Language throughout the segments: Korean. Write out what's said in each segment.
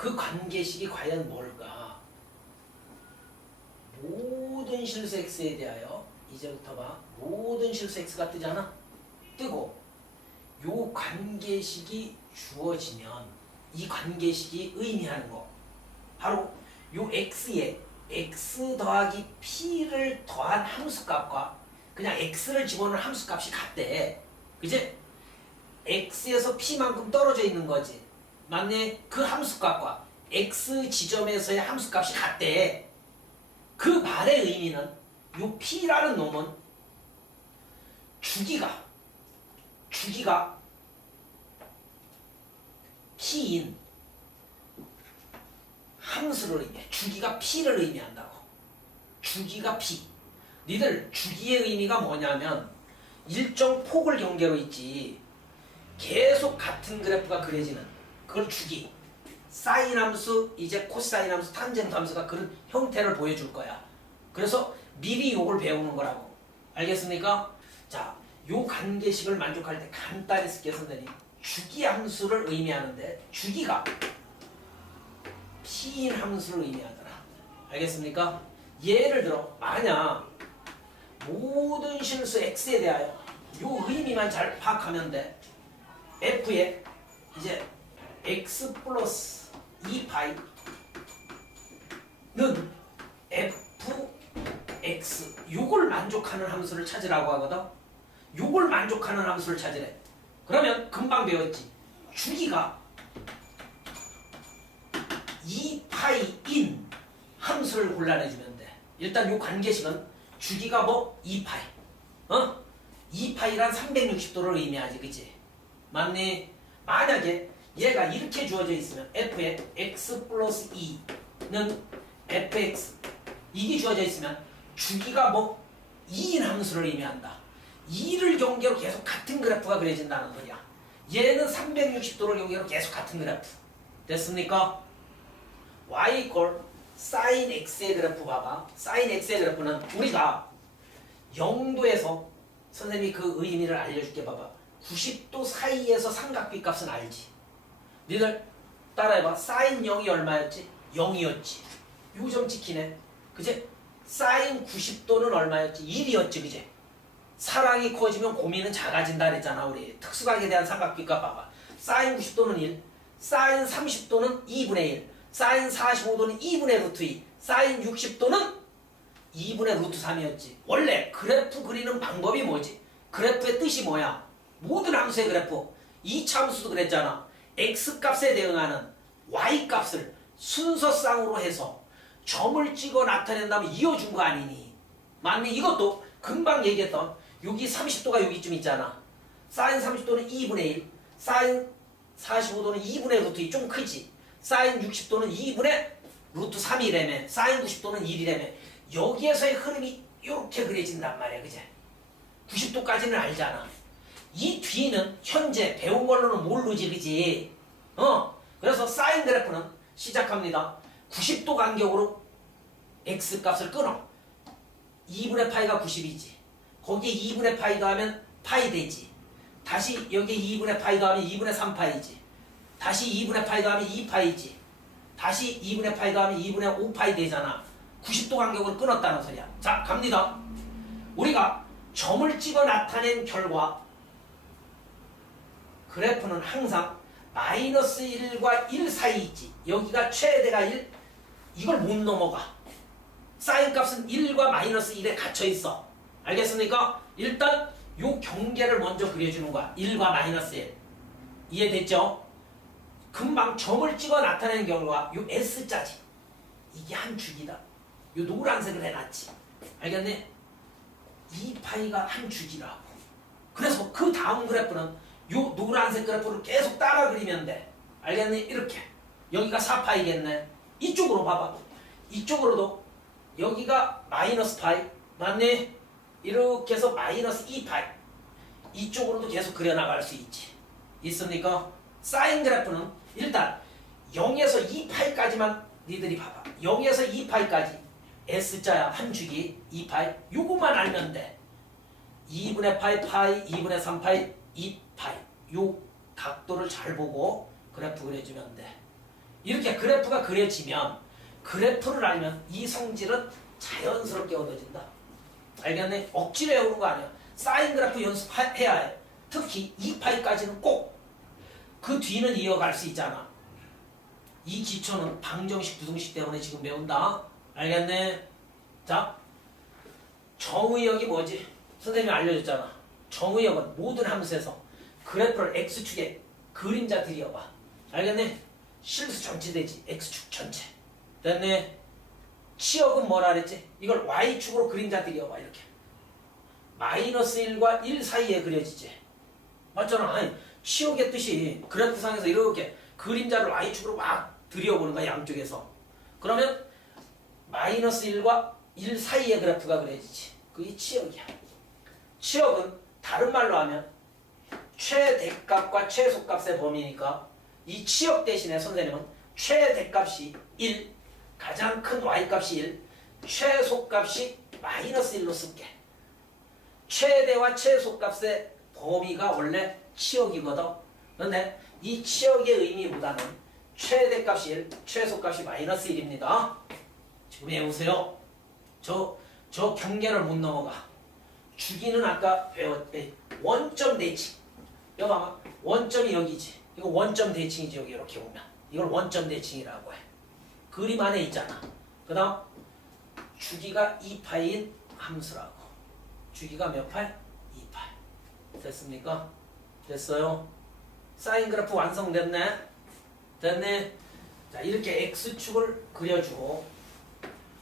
그 관계식이 과연 뭘까? 모든 실수 x에 대하여 이제부터 봐. 모든 실수 x가 뜨잖아. 뜨고 요 관계식이 주어지면 이 관계식이 의미하는 거 바로 요 x에 x 더하기 p를 더한 함수값과 그냥 x를 집어넣은 함수값이 같대. 그지? x에서 p만큼 떨어져 있는 거지. 맞네? 그 함수값과 x 지점에서의 함수값이 같대. 그 말의 의미는 요 p라는 놈은 주기가 p인 함수를 의미해. 주기가 p를 의미한다고. 주기가 p. 니들 주기의 의미가 뭐냐면 일정 폭을 경계로 있지. 계속 같은 그래프가 그려지는 그걸 주기. 사인 함수, 이제 코사인 함수, 탄젠트 함수가 그런 형태를 보여줄 거야. 그래서 미리 요걸 배우는 거라고. 알겠습니까? 자, 요 관계식을 만족할 때 간단히 쓸게 선생님. 주기 함수를 의미하는데 주기가 p인 함수를 의미하더라. 알겠습니까? 예를 들어 만약 모든 실수 x에 대하여 요 의미만 잘 파악하면 돼. f에 이제 x 플러스 2파이는 fx 요걸 만족하는 함수를 찾으라고 하거든. 요걸 만족하는 함수를 찾으래. 그러면 금방 배웠지. 주기가 2파이인 함수를 골라내주면 돼. 일단 요 관계식은 주기가 뭐 2파이. 2파이란 360도를 의미하지. 그치? 맞니? 만약에 얘가 이렇게 주어져 있으면 f의 x 플러스 2는 fx 이게 주어져 있으면 주기가 뭐 2인 함수를 의미한다. 2를 경계로 계속 같은 그래프가 그려진다는 거야. 얘는 360도를 경계로 계속 같은 그래프. 됐습니까? y 이퀄 sin x의 그래프 봐봐. sin x의 그래프는 우리가 0도에서 선생님이 그 의미를 알려줄게. 봐봐. 90도 사이에서 삼각비 값은 알지. 니들 따라해봐. sin 0이 얼마였지? 0이었지. 요점 찍히네. 그지? sin 90도는 얼마였지? 1이었지. 그지? 사랑이 커지면 고민은 작아진다 그랬잖아. 우리 특수각에 대한 삼각비 값 봐봐. sin 90도는 1, sin 30도는 2분의 1, sin 45도는 2분의 루트 2, sin 60도는 2분의 루트 3이었지. 원래 그래프 그리는 방법이 뭐지? 그래프의 뜻이 뭐야? 모든 함수의 그래프 2차 함수도 그랬잖아. x값에 대응하는 y값을 순서쌍으로 해서 점을 찍어 나타낸 다음에 이어준 거 아니니? 맞니? 이것도 금방 얘기했던 여기 30도가 여기쯤 있잖아. sin 30도는 2분의 1, sin 45도는 2분의 루트 2 좀 크지. sin 60도는 2분의 루트 3이라며. sin 90도는 1이라며. 여기에서의 흐름이 이렇게 그려진단 말이야. 그제? 90도까지는 알잖아. 이 뒤는 현재 배운 걸로는 모르지. 그지? 그래서 사인 그래프는 시작합니다. 90도 간격으로 x값을 끊어. 2분의 파이가 90이지. 거기에 2분의 파이 더하면 파이 되지. 다시 여기에 2분의 파이 더하면 2분의 3파이지. 다시 2분의 파이 더하면 2파이지. 다시 2분의 파이 더하면 2분의 5파이 되잖아. 90도 간격으로 끊었다는 소리야. 자, 갑니다. 우리가 점을 찍어 나타낸 결과 그래프는 항상 마이너스 1과 1 사이 있지. 여기가 최대가 1, 이걸 못 넘어가. 사인 값은 1과 마이너스 1에 갇혀 있어. 알겠습니까? 일단 요 경계를 먼저 그려주는 거야. 1과 마이너스 1. 이해됐죠? 금방 점을 찍어 나타내는 경우가 요 S자지. 이게 한 주기다. 요 노란색을 해놨지. 알겠니? 2파이가 한 주기라고. 그래서 그 다음 그래프는 요 노란색 그래프를 계속 따라 그리면 돼. 알겠니? 이렇게. 여기가 4파이겠네. 이쪽으로 봐봐. 이쪽으로도 여기가 마이너스 파이. 맞니? 이렇게 해서 마이너스 2파이. 이쪽으로도 계속 그려나갈 수 있지. 있습니까? 사인 그래프는 일단 0에서 2파이까지만 니들이 봐봐. 0에서 2파이까지 S자야. 한 주기 2파이. 요것만 알면 돼. 2분의 파이, 2분의 3파이, 2파이. 요 각도를 잘 보고 그래프 그려주면 돼. 이렇게 그래프가 그려지면 그래프를 알면 이 성질은 자연스럽게 얻어진다. 알겠네? 억지로 외우는 거 아니야. 사인 그래프 연습해야 해. 특히 2파이까지는 꼭. 그 뒤는 이어갈 수 있잖아. 이 기초는 방정식, 부등식 때문에 지금 배운다. 알겠네? 자, 정의역이 뭐지? 선생님이 알려줬잖아. 정의역은 모든 함수에서 그래프를 x축에 그림자 들여봐. 알겠네? 실수 전체 되지. x축 전체. 됐네? 치역은 뭐라 그랬지? 이걸 y축으로 그림자 들여봐. 이렇게. 마이너스 1과 1 사이에 그려지지. 맞잖아. 아니, 치역의 뜻이 그래프상에서 이렇게 그림자를 y축으로 막 들여보는 거야. 양쪽에서. 그러면 마이너스 1과 1 사이의 그래프가 그려지지. 그게 치역이야. 치역은 다른 말로 하면 최대값과 최소값의 범위니까 이 치역 대신에 선생님은 최대값이 1, 가장 큰 y값이 1, 최소값이 마이너스 1로 쓸게. 최대와 최소값의 범위가 원래 치역이거든. 그런데 이 치역의 의미보다는 최대값이 1, 최소값이 마이너스 1입니다. 지금 외우세요. 저 경계를 못 넘어가. 주기는 아까 배웠대. 원점 대칭. 여기 봐봐. 원점이 여기지. 이거 원점 대칭이지. 여기 이렇게 보면. 이걸 원점 대칭이라고 해. 그림 안에 있잖아. 그 다음 주기가 2파인 함수라고. 주기가 몇 파이? 2파이. 됐습니까? 됐어요? 사인 그래프 완성됐네? 됐네? 자, 이렇게 x축을 그려주고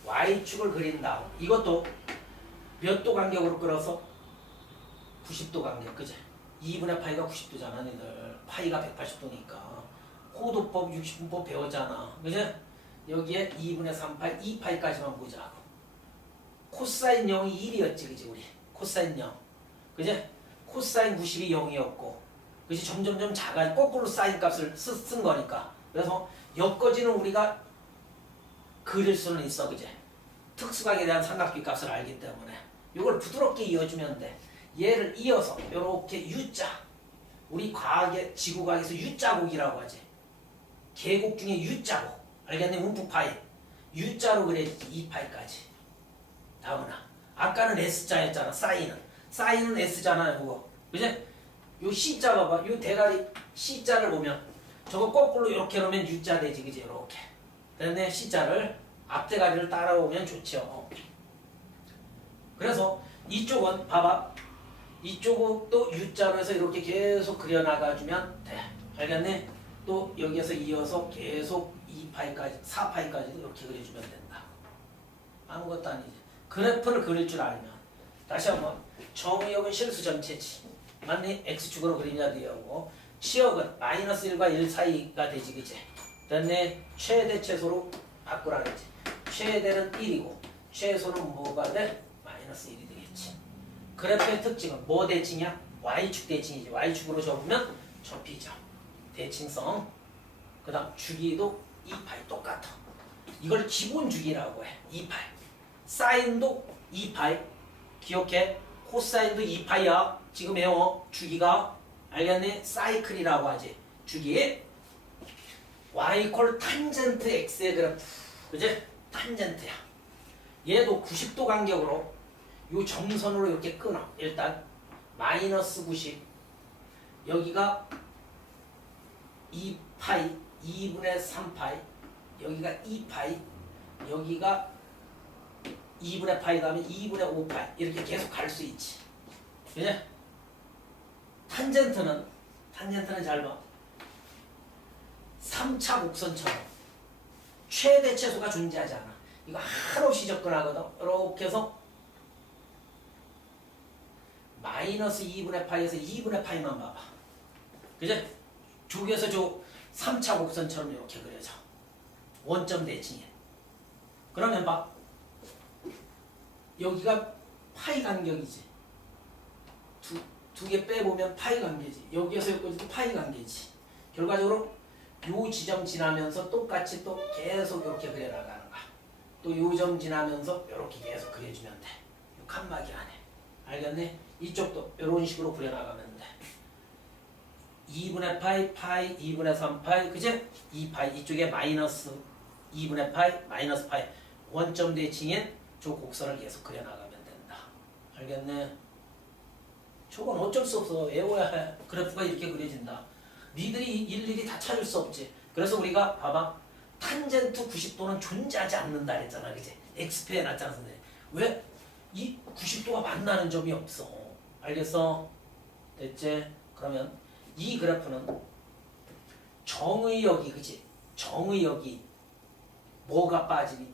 y축을 그린다. 이것도 몇 도 간격으로 끌어서? 90도 간격, 그제? 2분의 파이가 90도잖아, 너희들. 파이가 180도니까. 호도법, 60분법 배웠잖아. 그제? 여기에 2분의 3파이, 2파이까지만 보자고. 코사인 0이 1이었지, 그지, 우리? 코사인 0. 그제? 코사인 90이 0이었고. 그지? 점점점 작아. 거꾸로 사인 값을 쓴 거니까. 그래서 여기까지는 우리가 그릴 수는 있어, 그제? 특수각에 대한 삼각비 값을 알기 때문에 이걸 부드럽게 이어주면 돼. 얘를 이어서 이렇게 U자, 우리 과학의 지구과학에서 U자국이라고 하지. 계곡 중에 U자국. 알겠네? 움푹파이. U자로 그려야지. 2파이까지. 다음나 아까는 S자였잖아. 사인은 S잖아요. 그거. 그지? 요 C자 봐봐. 요 대가리 C자를 보면 저거 거꾸로 이렇게 놓으면 U자 되지. 그지? 이렇게. 됐네? C자를 앞대가리를 따라오면 좋죠. 그래서 이쪽은 봐봐. 이쪽도 U자로 해서 이렇게 계속 그려나가주면 돼. 알겠네? 또 여기에서 이어서 계속 2파이까지, 4파이까지도 이렇게 그려주면 된다. 아무것도 아니지. 그래프를 그릴 줄 알면. 다시 한번. 정의역은 실수 전체지. 맞니? X축으로 그리냐 되고 치역은 마이너스 1과 1 사이가 되지. 그치? 됐네? 최대 최소로 바꾸라 그랬지. 최대는 1이고 최소는 뭐가 돼? 마이너스 1이 되겠지. 그래프의 특징은 뭐 대칭이야? y축 대칭이지. y축으로 접으면 접히죠. 대칭성. 그 다음 주기도 2파이 똑같아. 이걸 기본 주기라고 해. 2파이. 사인도 2파이. 기억해. 코사인도 2파이야. 지금 외워. 주기가. 알겠니? 사이클이라고 하지. 주기. y 이퀄 탄젠트 x의 그래프. 그지? 탄젠트야. 얘도 90도 간격으로 요 점선으로 이렇게 끊어. 일단 마이너스 90. 여기가 2파이, 2분의 3파이. 여기가 2파이. 여기가 2분의 파이 다음에 2분의 5파이. 이렇게 계속 갈 수 있지. 그지? 탄젠트는 잘 봐. 3차 곡선처럼 최대 최소가 존재하지 않아. 이거 한없이 접근하거든. 이렇게 해서 마이너스 2분의 파이에서 2분의 파이만 봐봐. 그제? 저기에서 저 3차 곡선처럼 이렇게 그려져. 원점 대칭이야. 그러면 봐. 여기가 파이 간격이지. 두 개 빼보면 파이 간격이지. 여기에서 여기까지도 파이 간격이지. 결과적으로 요 지점 지나면서 똑같이 또 계속 이렇게 그려나가는 거야. 또 요 점 지나면서 이렇게 계속 그려주면 돼. 요 칸막이 안에. 알겠네? 이쪽도 이런 식으로 그려나가면 돼. 2분의 파이, 파이, 2분의 3파이, 그지? 2파이, 이쪽에 마이너스 2분의 파이, 마이너스 파이. 원점 대칭인 저 곡선을 계속 그려나가면 된다. 알겠네? 저건 어쩔 수 없어. 외워야 해. 그래프가 이렇게 그려진다. 니들이 일일이 다 찾을 수 없지. 그래서 우리가 봐봐. 탄젠트 90도는 존재하지 않는다 했잖아. 그지? x표 해놨잖아. 선생님. 왜? 이 90도가 만나는 점이 없어. 알겠어? 됐지? 그러면 이 그래프는 정의역이, 그지? 정의역이 뭐가 빠지니?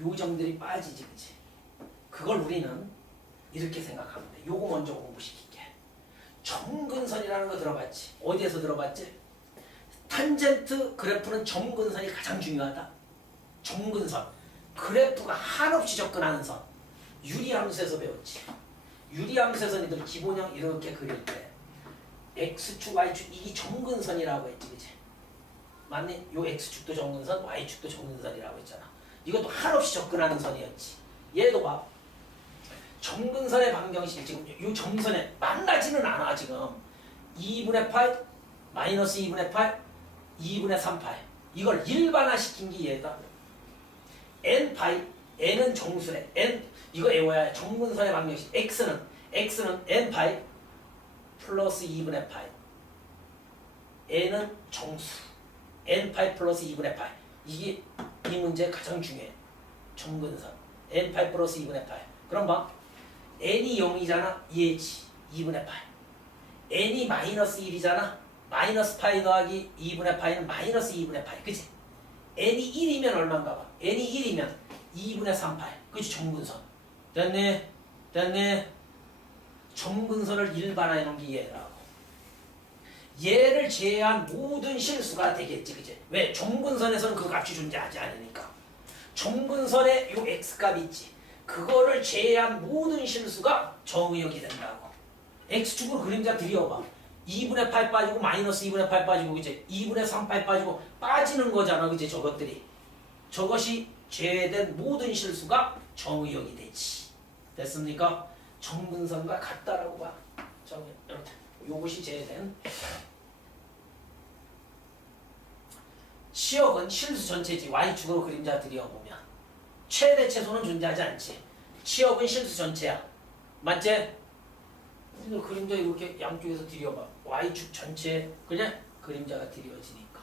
요점들이 빠지지, 그지? 그걸 우리는 이렇게 생각하면 돼. 요거 먼저 공부시킬게. 점근선이라는 거 들어봤지? 어디에서 들어봤지? 탄젠트 그래프는 점근선이 가장 중요하다. 점근선. 그래프가 한없이 접근하는 선. 유리함수에서 배웠지. 유리함수에서 니들 기본형 이렇게 그릴 때 X축, Y축 이게 점근선이라고 했지, 그치? 맞니? 요 X축도 점근선, Y축도 점근선이라고 했잖아. 이것도 한없이 접근하는 선이었지. 얘도 봐. 점근선의 방정식 지금 요 점선에 만나지는 않아 지금. 2분의 8, 마이너스 2분의 8, 2분의 3파이. 이걸 일반화시킨 게 얘다. n파이, n은 정수래. n 이거 외워야 해. 점근선의 방정식. x는 n파이 플러스 2분의 파이. n은 정수. n파이 플러스 2분의 파이. 이게 이 문제 가장 중요해. 점근선. n파이 플러스 2분의 파이. 그럼 봐. n이 0이잖아. 얘지. 2분의 파이. n이 마이너스 1이잖아. 마이너스 파이 더하기 2분의 파이는 마이너스 2분의 파이. 그치? n이 1이면 얼마인가 봐. n이 1이면 2분의 3파이. 그치? 점근선. 됐네? 됐네? 점근선을 일반화해 놓은 게 얘라고. 얘를 제외한 모든 실수가 되겠지. 그치? 왜? 점근선에서는 그 값이 존재하지 않으니까. 점근선에 요 x값 있지. 그거를 제외한 모든 실수가 정의역이 된다고. x축으로 그림자 들여봐. 2분의 8 빠지고 마이너스 2분의 8 빠지고 그치? 2분의 3파이 빠지고 빠지는 거잖아. 그치? 저것들이. 저것이 제외된 모든 실수가 정의역이 되지. 됐습니까? 점근선과 같다라고 봐. 이렇게. 요것이 제외된. 치역은 실수 전체지. y축으로 그림자 들여보면. 최대 최소는 존재하지 않지. 치역은 실수 전체야. 맞지? 그림자 이렇게 양쪽에서 들여봐. y축 전체 그냥 그림자가 들여지니까.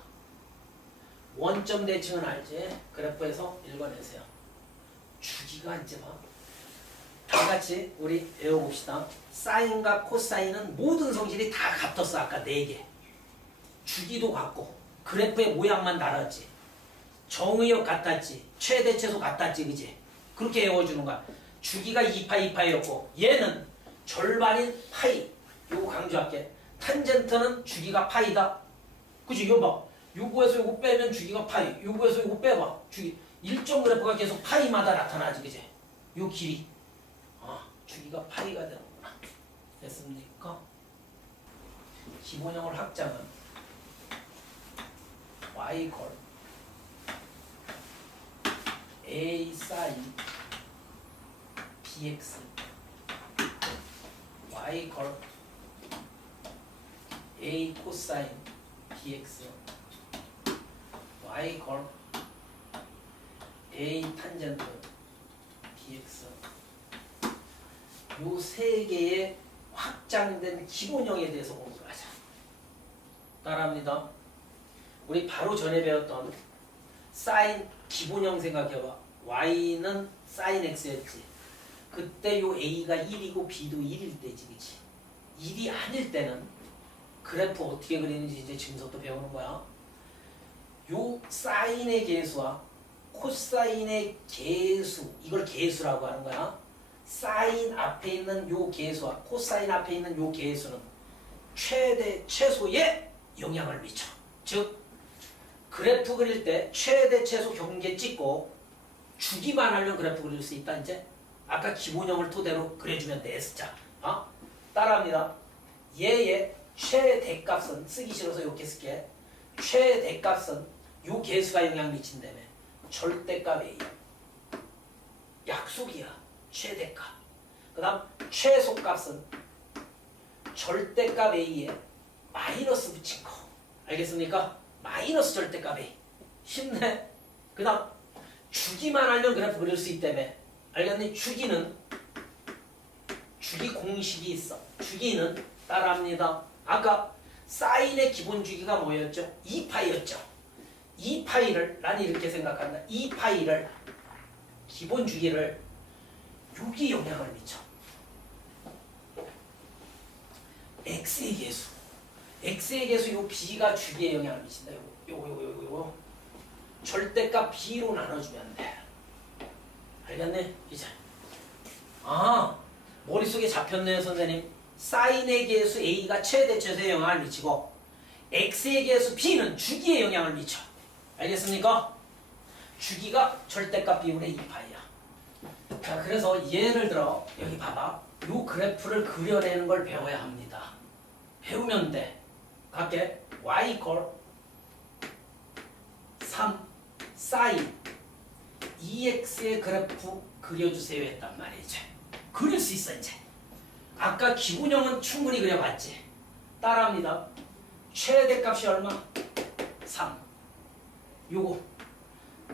원점 대칭은 알지? 그래프에서 읽어내세요. 주기가 이제 봐. 다 같이 우리 외워봅시다. 사인과 코사인은 모든 성질이 다 같았어. 아까 4개. 주기도 같고 그래프의 모양만 달랐지. 정의역 같았지. 최대 최소 같았지. 그지? 그렇게 외워주는 거야. 주기가 2파이 2파이였고 얘는 절반인 파이. 요거 강조할게. 탄젠트는 주기가 파이다. 그치? 이거 봐. 요거에서 요거 빼면 주기가 파이. 요거에서 요거 빼봐. 주기. 일정 그래프가 계속 파이마다 나타나지. 그치? 요 길이. 주기가 파이가 되는구나. 됐습니까? 기본형을 확장은 y 걸 a sin bx y 걸 a 코사인 bx y 걸 a 탄젠트 bx 요 세 개의 확장된 기본형에 대해서 공부를 하자. 따라합니다. 우리 바로 전에 배웠던 사인 기본형 생각해봐. y는 사인 x였지. 그때 요 a가 1이고 b도 1일 때지, 그치? 1이 아닐 때는 그래프 어떻게 그리는지 이제 지금부터 배우는 거야. 요 사인의 계수와 코사인의 계수, 이걸 계수라고 하는 거야. 사인 앞에 있는 요 계수와 코사인 앞에 있는 요 계수는 최대 최소에 영향을 미쳐. 즉 그래프 그릴 때 최대 최소 경계 찍고 주기만 하려면 그래프 그릴 수 있다. 이제 아까 기본형을 토대로 그려주면 돼. S자. 따라합니다. 얘의 최대값은 쓰기 싫어서 이렇게 쓸게. 최대값은 요 계수가 영향 미친다며. 절대값 A야. 약속이야. 최대값. 그 다음 최소값은 절대값 A에 마이너스 붙인 거. 알겠습니까? 마이너스 절대값이. 쉽네. 그 다음 주기만 알면 그래프 그릴 수 있다며. 알겠니? 주기는 주기 공식이 있어. 주기는 따라합니다. 아까 사인의 기본 주기가 뭐였죠? 2파이였죠. 2파이를 난 이렇게 생각한다. 2파이를 기본 주기를 6이 영향을 미쳐. x의 계수. x의 계수 요 b가 주기에 영향을 미친다. 요거. 절대값 b로 나눠주면 돼. 알겠네? 이제. 아, 머릿속에 잡혔네요, 선생님. 사인의 계수 a가 최대치에서의 영향을 미치고 x의 계수 b는 주기에 영향을 미쳐. 알겠습니까? 주기가 절대값 비분의 2파이야. 자, 그래서 예를 들어 여기 봐봐. 요 그래프를 그려내는 걸 배워야 합니다. 배우면 돼. 갈게. y 이퀄 3 사인 2x의 그래프 그려주세요 했단 말이지. 그릴 수 있어 이제. 아까 기분형은 충분히 그려봤지. 따라합니다. 최대값이 얼마? 3. 요거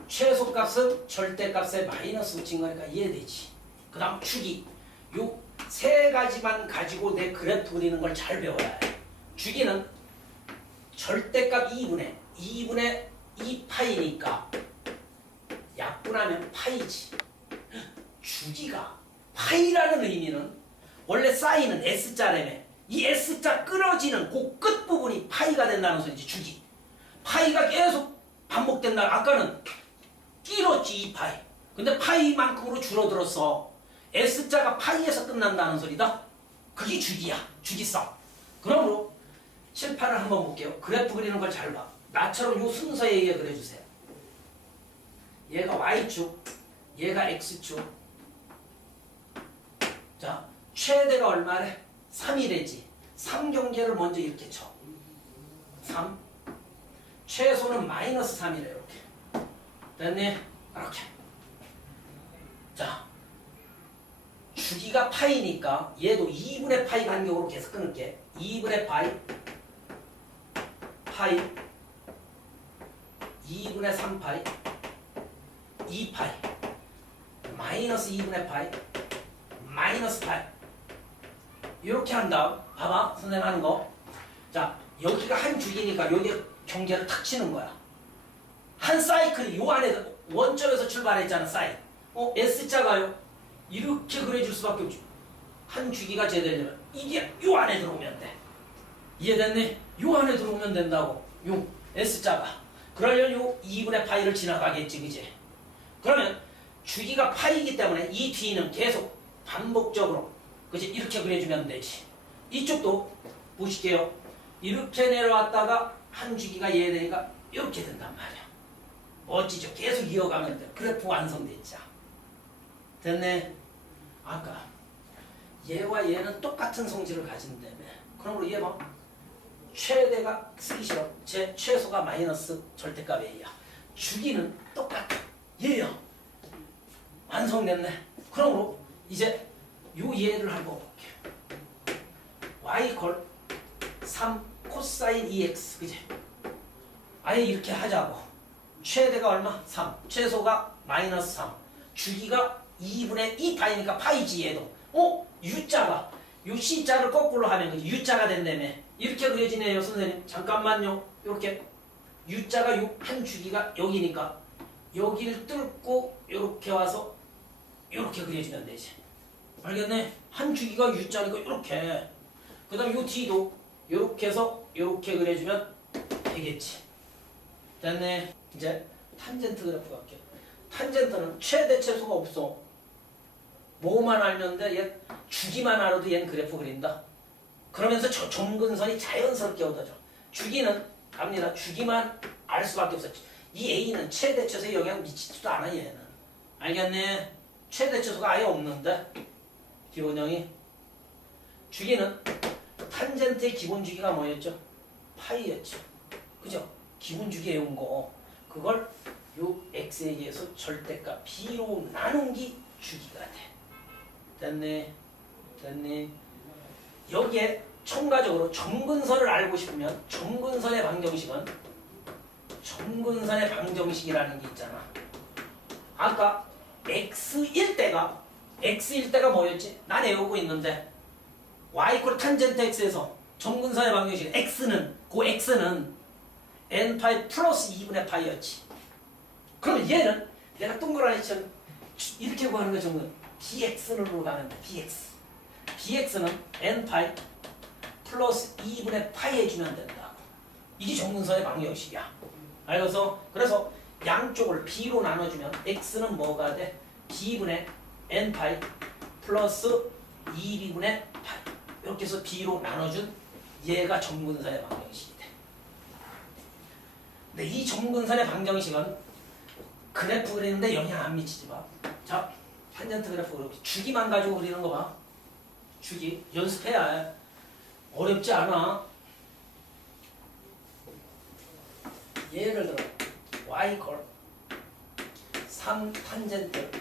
최소값은 절대값에 마이너스 붙인 거니까 이해되지. 그 다음 주기. 요 세 가지만 가지고 내 그래프 그리는 걸 잘 배워야 해. 주기는 절대값 2분의 2파이니까 약분하면 파이지. 주기가 파이라는 의미는 원래 사인은 S자라며. 이 S자 끊어지는 그 끝부분이 파이가 된다는 소리지. 주기. 파이가 계속 반복된다. 아까는 끼었지 2파이. 근데 파이만큼으로 줄어들었어. S자가 파이에서 끝난다는 소리다. 그게 주기야. 주기성. 그러므로 7, 8을 한번 볼게요. 그래프 그리는 걸 잘 봐. 나처럼 요 순서에 의해 그려주세요. 얘가 Y축, 얘가 X축. 자, 최대가 얼마래? 3이래지. 3경계를 먼저 이렇게 쳐. 3. 최소는 마이너스 3이래. 이렇게. 됐니? 이렇게. 자, 주기가 파이니까 얘도 2분의 파이 간격으로 계속 끊을게. 2분의 파이 2분의 3파이 2파이 마이너스 2분의 파이 마이너스 파이 이렇게 한 다음 봐봐 선생님 하는 거. 자, 여기가 한 주기니까 여기에 경계를 탁 치는 거야. 한 사이클이 요 안에 원점에서 출발했잖아. 사인. S자가요 이렇게 그려줄 수밖에 없죠. 한 주기가 제되려면 이게 요 안에 들어오면 돼. 이해됐니? 요 안에 들어오면 된다고. 요 S자가. 그러려면 요 2분의 파이를 지나가겠지, 그지? 그러면 주기가 파이이기 때문에 이 뒤는 계속 반복적으로, 그지? 이렇게 그려주면 되지. 이쪽도 보실게요. 이렇게 내려왔다가 한 주기가 이해되니까 이렇게 된단 말이야. 멋지죠? 계속 이어가면 돼. 그래프 완성됐죠. 됐네? 아까 얘와 얘는 똑같은 성질을 가진다며. 그러므로 얘 봐. 최대가 쓰기 싫어. 최소가 마이너스 절대값 A야. 주기는 똑같아. 얘야. 완성됐네. 그러므로 이제 요 얘를 한번 볼게. y 이퀄 3 코사인 2x. 그지? 아예 이렇게 하자고. 최대가 얼마? 3. 최소가 마이너스 3. 주기가 2분의 2파이니까 파이지 얘도. U자가 요 C자를 거꾸로 하면 U자가 된다며. 이렇게 그려지네요 선생님. 잠깐만요. 이렇게 U자가 요 한 주기가 여기니까 여기를 뚫고 이렇게 와서 이렇게 그려지면 되지. 알겠네? 한 주기가 U자니까 이렇게. 그 다음 요 D도 이렇게 해서 이렇게 그려주면 되겠지. 됐네. 이제 탄젠트 그래프 갈게요. 탄젠트는 최대 최소가 없어. 뭐만 알면 돼? 얘 주기만 알아도 얘는 그래프 그린다. 그러면서 저 점근선이 자연스럽게 얻어져. 주기는 갑니다. 주기만 알 수밖에 없어. 이 A는 최대 최소에 영향 미치지도 않아 얘는. 알겠네? 최대 최소가 아예 없는데 기본형이. 주기는 탄젠트의 기본 주기가 뭐였죠? 파이였죠. 그죠? 기본 주기에 온 거. 그걸 요 x에 의해서 절대값 b로 나눈 게 주기가 돼. 됐네? 됐네? 여기에 첨가적으로 점근선을 알고 싶으면 점근선의 방정식은 점근선의 방정식이라는 게 있잖아. 아까 x일 때가 뭐였지? 난 외우고 있는데 y 이퀄 탄젠트 x에서 점근선의 방정식 x는 n파이 플러스 2분의 파이였지. 그러면 얘는 내가 동그라미 쳐 이렇게 구하는 거 정도 bx로 가면 돼. bx는 n파이 플러스 2분의 파이 해주면 된다고. 이게 점근선의 방정식이야. 그래서 양쪽을 b로 나눠주면 x는 뭐가 돼? b분의 n파이 플러스 2b분의 파이. 이렇게 해서 b로 나눠준 얘가 점근선의 방정식이 돼. 근데 이 점근선의 방정식은 그래프 그리는데 영향 안 미치지 마. 자, 탄젠트 그래프 그리고 주기만 가지고 그리는 거 봐. 주기 연습해야 해. 어렵지 않아. 예를 들어 y 이퀄 3 탄젠트.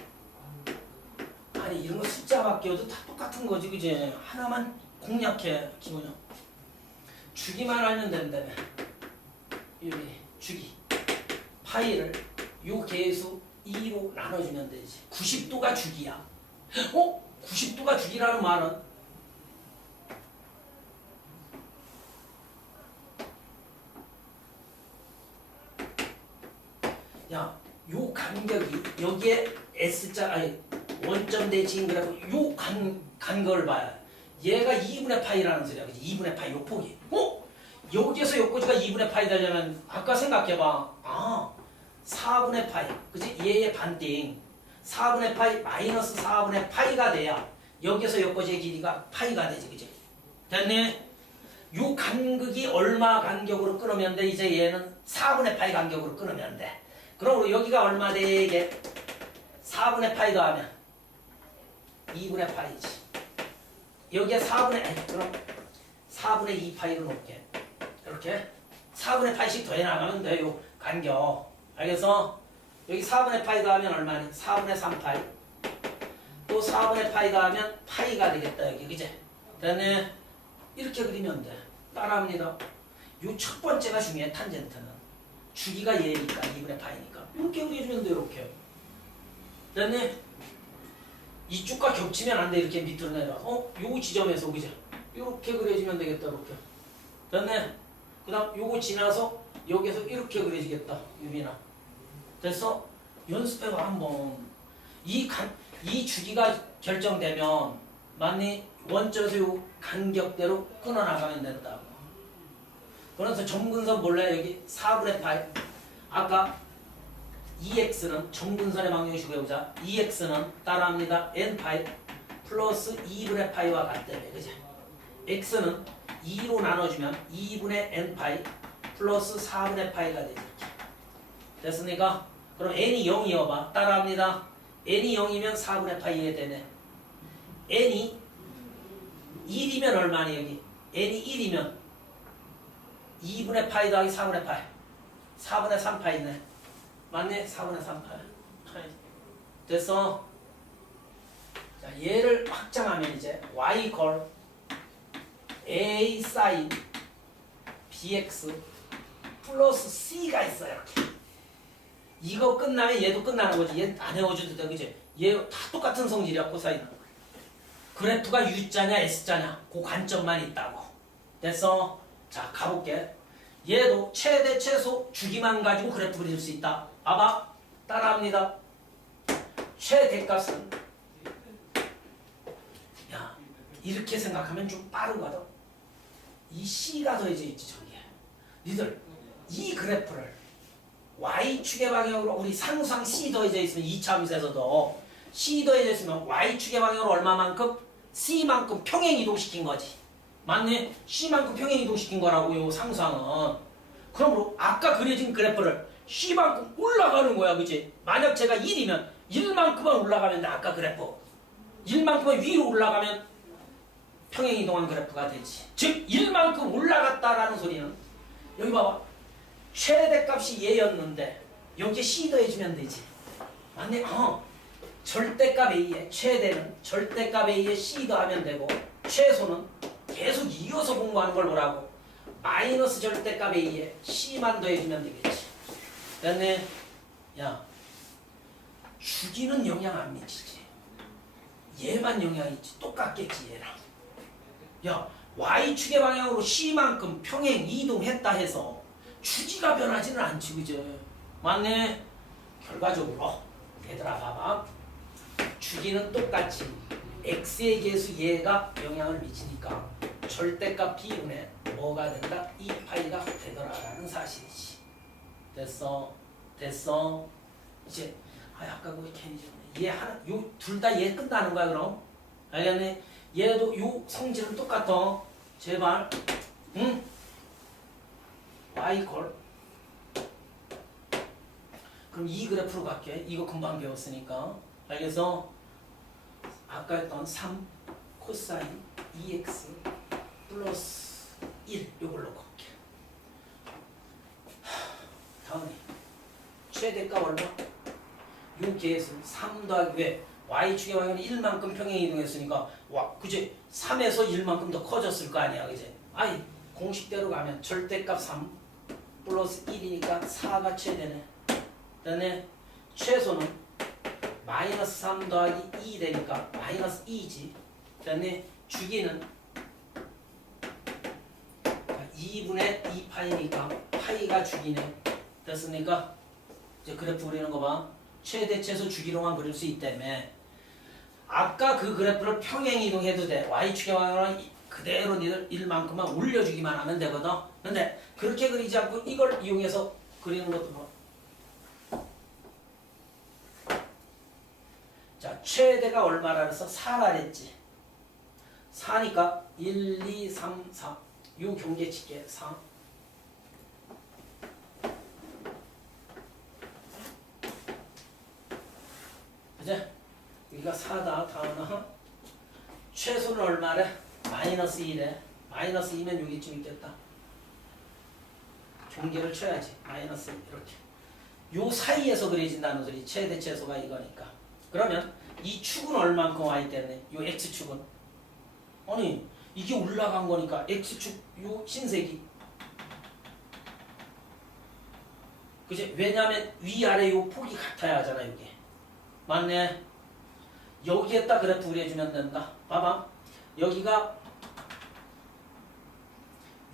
아니 이런 거 숫자 바뀌어도 다 똑같은 거지, 그지? 하나만 공략해, 기본형. 주기만 알면 된다며. 여기 주기 파이를 요 개수 2로 나눠주면 되지. 90도가 주기야. 90도가 주기라는 말은 야, 요 간격이 여기에 S자 아니 원점 대칭 그래서 요 간격을 봐야 얘가 2분의 파이라는 소리야. 그치? 2분의 파이 요 폭이. 여기에서 요까지가 2분의 파이 되려면 아까 생각해봐. 4분의 파이. 그치? 얘의 반띵 4분의 파이 마이너스 4분의 파이가 돼야 여기에서 여기까지의 길이가 파이가 되지. 그치? 됐네? 요 간격이 얼마 간격으로 끊으면 돼? 이제 얘는 4분의 파이 간격으로 끊으면 돼. 그럼 여기가 얼마 되게? 4분의 파이 더하면 2분의 파이지. 여기에 4분의 2 파이로 놓을게. 이렇게 4분의 파이씩 더해 나가면 돼요. 간격. 알겠어? 여기 4분의 파이 더하면 얼마니? 4분의 3 파이. 또 4분의 파이 더하면 파이가 되겠다. 여기 그제? 됐네? 이렇게 그리면 돼. 따라합니다. 요 첫 번째가 중요해. 탄젠트는 주기가 얘니까 2분의 파이니까 이렇게 그려주면 돼. 이렇게. 됐네? 이쪽과 겹치면 안 돼. 이렇게 밑으로 내려와. 요 지점에서 그죠? 이렇게 그려주면 되겠다. 이렇게. 됐네? 그 다음 요거 지나서 여기서 이렇게 그려지겠다. 유빈아. 됐어? 연습해봐 한번. 이 주기가 결정되면 만약 원점에서 요 간격대로 끊어나가면 된다고. 그래서 점근선 몰래 여기 4분의 파이. 아까 EX는 점근선의 방정식 외우자. EX는 따라합니다. N파이 플러스 2분의 파이와 같다며. 그죠? X는 2로 나눠주면 2분의 N파이 플러스 4분의 파이가 되죠. 됐습니까? 그럼 N이 0이어봐. 따라합니다. N이 0이면 4분의 파이에 되네. N이 1이면 얼마니 여기? N이 1이면 2분의 파이 더하기 4분의 파이. 4분의 3파이네. 맞네? 4분의 3파이. 됐어? 자, 얘를 확장하면 이제 y 이퀄 a sin bx 플러스 c가 있어. 이렇게. 이거 끝나면 얘도 끝나는 거지. 얘 안 외워줘도 돼. 그치? 얘 다 똑같은 성질이야. 코사인. 그래프가 U자냐 S자냐 그 관점만 있다고. 됐어? 자, 가볼게. 얘도 최대 최소 주기만 가지고 그래프 그릴 수 있다. 봐봐. 따라합니다. 최대값은 야, 이렇게 생각하면 좀 빠르거든. 이 C가 더해져 있지 저기에. 니들 이 그래프를 Y축의 방향으로 우리 상수항 C 더해져 있으면 이차함수에서도 C 더해져 있으면 Y축의 방향으로 얼마만큼? C만큼 평행 이동시킨 거지. 맞네? C만큼 평행 이동시킨 거라고요. 상수항은. 그러므로 아까 그려진 그래프를 C만큼 올라가는 거야. 그치? 만약 제가 1이면 1만큼만 올라가면 돼. 아까 그래프 1만큼만 위로 올라가면 평행 이동한 그래프가 되지. 즉 1만큼 올라갔다라는 소리는 여기 봐봐. 최대값이 얘였는데 여기에 C 더해주면 되지. 맞네? 절대값 A에 최대는 절대값 A에 C 더하면 되고 최소는 계속 이어서 공부하는 걸 보라고. 마이너스 절대값에 의해 C만 더해주면 되겠지. 그다음에 야, 주기는 영향 안 미치지. 얘만 영향 있지. 똑같겠지 얘랑. 야, Y축의 방향으로 C만큼 평행 이동했다 해서 주기가 변하지는 않지, 그죠? 맞네. 결과적으로 얘들아 봐봐. 주기는 똑같이 x의 계수 얘가 영향을 미치니까 절대값 b분의 뭐가 된다? 2파이가 되더라라는 사실이지. 됐어? 됐어? 이제 아까 그거 괜히 얘 하나, 요 둘 다 얘 끝나는 거야 그럼? 알겠네? 얘도 요 성질은 똑같아. 제발. 응? y 걸. 그럼 이 그래프로 갈게. 이거 금방 배웠으니까. 알겠어? 아까 했던 3 코사인 2x 플러스 1 요걸로 갈게. 다음에 최대값 얼마? 요 계수 3 더하기 왜? y축의 방향이 1만큼 평행 이동했으니까 와, 그지? 3에서 1만큼 더 커졌을 거 아니야, 그지? 아이, 공식대로 가면 절대값 3 플러스 1이니까 4가 최대네. 그다음에 최소는 마이너스 3 더하기 2 되니까 마이너스 2지. 그다음에 주기는 2분의 2파이니까 파이가 주기네. 됐습니까? 이제 그래프 그리는 거 봐. 최대 최소 주기로만 그릴 수 있다며. 아까 그 그래프를 평행 이동해도 돼. y축의 방향으로 그대로 니들 1만큼만 올려주기만 하면 되거든. 근데 그렇게 그리지 않고 이걸 이용해서 그리는 것도 뭐. 자, 최대가 얼마라 그래서 4라 그랬지. 4니까 1, 2, 3, 4. 요 경계치게 4. 그제? 여기가 4다. 다음은 최소는 얼마래? 마이너스 2래. 마이너스 2면 여기쯤 있겠다. 경계를 쳐야지. 마이너스 2 이렇게. 요 사이에서 그려진다는 소리. 최대 최소가 이거니까. 그러면 이 축은 얼만큼 와 있겠네. 요 x축은. 아니 이게 올라간 거니까 x축 요 흰색이. 그치? 왜냐하면 위아래 요 폭이 같아야 하잖아 이게. 맞네. 여기에다 그래프 그려주면 된다. 봐봐. 여기가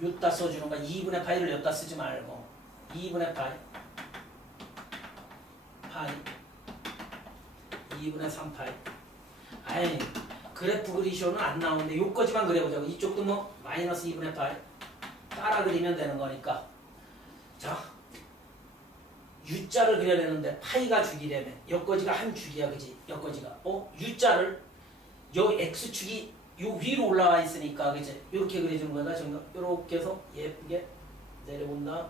요따 써주는 거야. 2분의 파이를 여따 쓰지 말고 2분의 파이 2분의 3파이. 아이, 그래프 그리쇼는 안 나오는데 요거지만 그려보자고. 이쪽도 뭐 마이너스 2분의 파이 따라 그리면 되는 거니까. 자, U자를 그려내는데 파이가 주기라며. 여거지가 한 주기야, 그지? 여거지가. U자를 요 X축이 요 위로 올라와 있으니까, 그지? 요렇게 그려주는 거다. 정말 요렇게 해서 예쁘게 내려온다.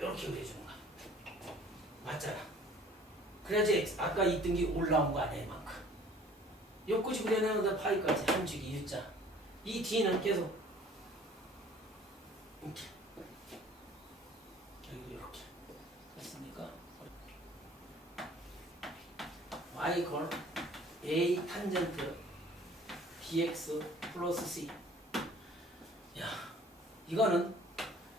요렇게 그려주는 거야. 맞잖아. 그래야지 아까 이 등기 올라온 거 아니야, 이만큼. 여기까지 그려내는데 파이까지 한 주기 U자. 이 D는 계속 이렇게. 여기 이렇게. 됐습니까? Y 걸 A 탄젠트 BX 플러스 C. 야, 이거는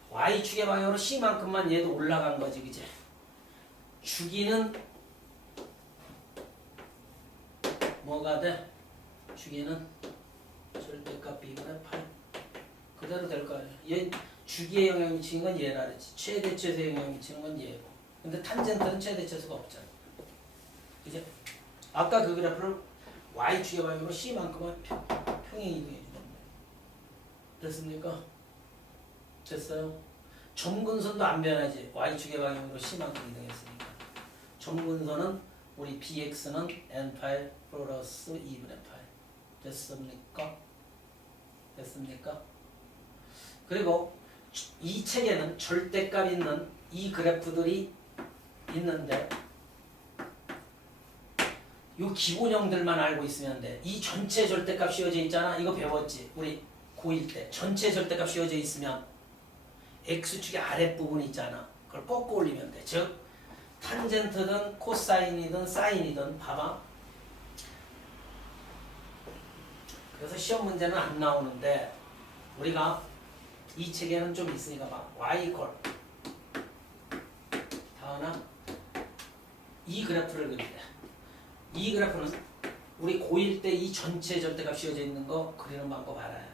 Y축의 방향으로 C만큼만 얘도 올라간 거지, 그지? 주기는 뭐가 돼? 주기는 절대값 B분의 8 그대로 될 거 아니야. 얘 주기에 영향 미치는 건 얘라 그랬지. 최대 최소에 영향 미치는 건 얘고. 근데 탄젠트는 최대 최소가 없잖아. 그죠? 아까 그 그래프를 Y축의 방향으로 C만큼만 평행 이동해 주는 거야. 됐습니까? 됐어요? 점근선도 안 변하지. Y축의 방향으로 C만큼 이동했으니까. 점근선은 우리 BX는 N8 플러스 2분의 8. 됐습니까? 됐습니까? 그리고 이 책에는 절대값 있는 이 그래프들이 있는데 요 기본형들만 알고 있으면 돼. 이 전체 절대값 씌워져 있잖아. 이거 배웠지? 우리 고1 때. 전체 절대값 씌워져 있으면 X축의 아랫부분 있잖아. 그걸 꺾어 올리면 돼. 즉 탄젠트든 코사인이든 사인이든 봐봐. 그래서 시험 문제는 안 나오는데 우리가 이 책에는 좀 있으니까 봐. y 콜 다음은 이 그래프를 그리래. 이 그래프는 우리 고1 때 이 전체 절대값 씌워져 있는 거 그리는 방법 알아요.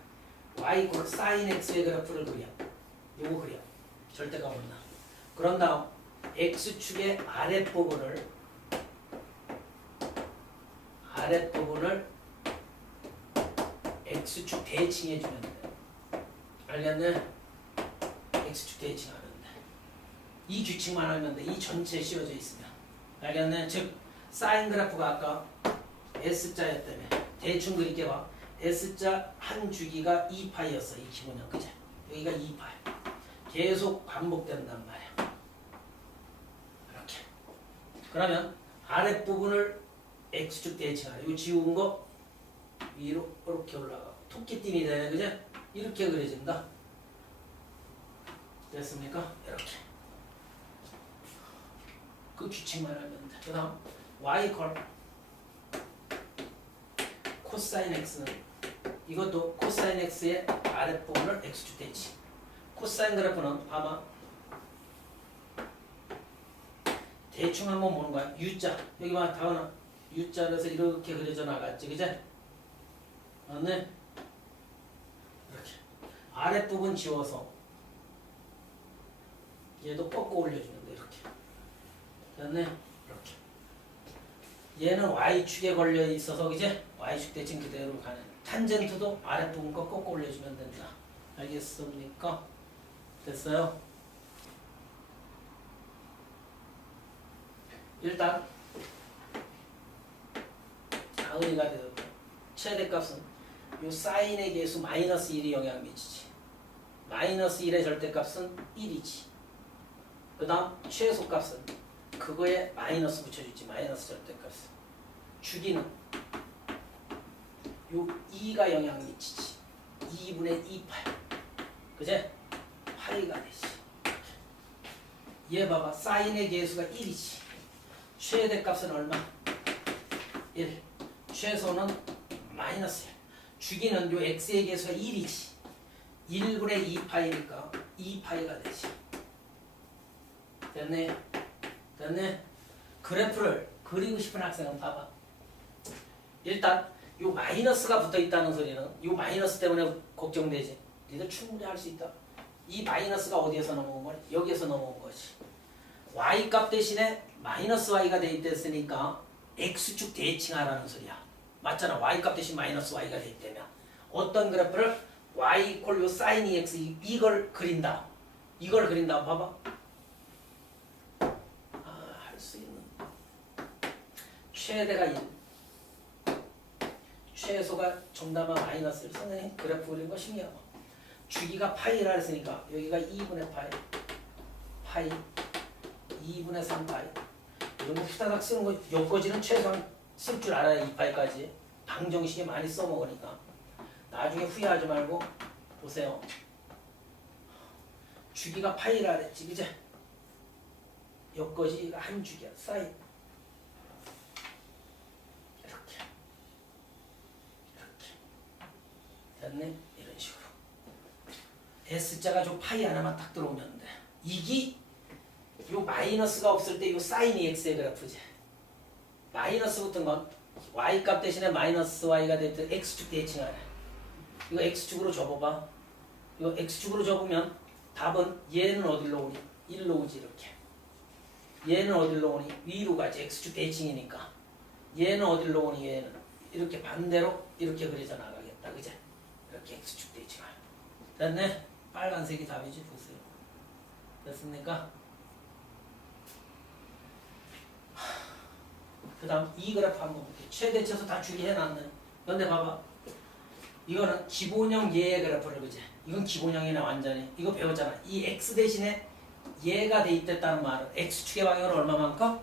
y 콜 sin x의 그래프를 그려. 요거 그려. 절대값 없나. 그런 다음 x축의 아랫부분을 x축 대칭해 주면 돼. 알겠네? x축 대칭하면 돼. 이 규칙만 알면 돼. 이 전체 씌워져 있으면. 알겠네? 즉 사인 그래프가 아까 S자였다며. 대충 그릴게 봐. S자 한 주기가 2파이였어. 이 기본형. 그죠? 여기가 2파이. 계속 반복된단 말이야. 이렇게. 그러면 아랫부분을 X축 대칭하래. 이거 지운 거 위로 이렇게 올라가. 토끼띠이 되네. 그죠? 이렇게 그려진다. 됐습니까? 이렇게. 그 규칙만 알면 돼. 그 다음 y 컬 코사인 x는 이것도 코사인 x의 아랫부분을 x축 대칭. 코사인 그래프는 아마 대충 한번 보는 거야. U자 여기 봐. 다음은 U자에서 이렇게 그려져 나갔지. 그제? 맞네? 이렇게 아랫부분 지워서 얘도 꺾어 올려주면 돼. 이렇게 됐네? 이렇게 얘는 Y축에 걸려 있어서 그제? Y축 대칭 그대로 가는 탄젠트도 아랫부분 거 꺾어 올려주면 된다. 알겠습니까? 됐어요? 일단 다은이가 되고 최대값은 요 사인의 계수 마이너스 1이 영향을 미치지. 마이너스 1의 절대값은 1이지. 그 다음 최소값은 그거에 마이너스 붙여주지. 마이너스 절대값은. 주기는 요 2가 영향을 미치지. 2분의 2파이. 그제? 파이가 되지. 얘 봐봐. 사인의 계수가 1이지. 최대값은 얼마? 1. 최소는 마이너스 1. 주기는 요 x의 계수가 1이지. 1분의 2파이니까 2파이가 되지. 됐네? 됐네? 그래프를 그리고 싶은 학생은 봐봐. 일단 요 마이너스가 붙어 있다는 소리는 요 마이너스 때문에 걱정되지. 니들 충분히 할 수 있다. 이 마이너스가 어디에서 넘어온 거니? 여기에서 넘어온 거지. y 값 대신에 마이너스 y가 돼 있댔으니까 x축 대칭하라는 소리야. 맞잖아. y 값 대신 마이너스 y가 돼 있다면 어떤 그래프를 y 이퀄 요 사인 EX 이걸 그린다. 이걸 그린다. 봐봐. 할 수 있는 최대가 1 최소가 정답은 마이너스 1. 선생님 그래프 그린 거 신기하고 주기가 파이라 했으니까 여기가 2분의 파이 2분의 3파이 이런 거 후다닥 쓰는 거 여기까지는 최소한 쓸 줄 알아야 2파이까지 방정식에 많이 써먹으니까 나중에 후회하지 말고 보세요. 주기가 파이라 그랬지. 그제? 여기까지 한 주기야. 사인 이렇게 됐네? 이런 식으로 S자가 좀 파이 하나만 딱 들어오면 돼. 이게 요 마이너스가 없을 때 요 사인 EX의 그래프지. 마이너스 붙은 건 y 값 대신에 마이너스 y가 될 때 x축 대칭하래. 이거 x축으로 접어봐. 이거 x축으로 접으면 답은 얘는 어디로 오니? 1로 오지. 이렇게. 얘는 어디로 오니? 위로 가지. x축 대칭이니까. 얘는 어디로 오니? 얘는 이렇게 반대로 이렇게 그려져 나가겠다. 그제? 이렇게 x축 대칭하래. 됐네? 빨간색이 답이지. 보세요. 됐습니까? 그 다음 이 그래프 한번 볼게요. 최대치에서 다 주기 해놨네. 근데 봐봐. 이거는 기본형 얘의 그래프를 그제. 이건 기본형이네 완전히. 이거 배웠잖아. 이 x 대신에 얘가 돼 있댔다는 말은 x축의 방향은 얼마만큼?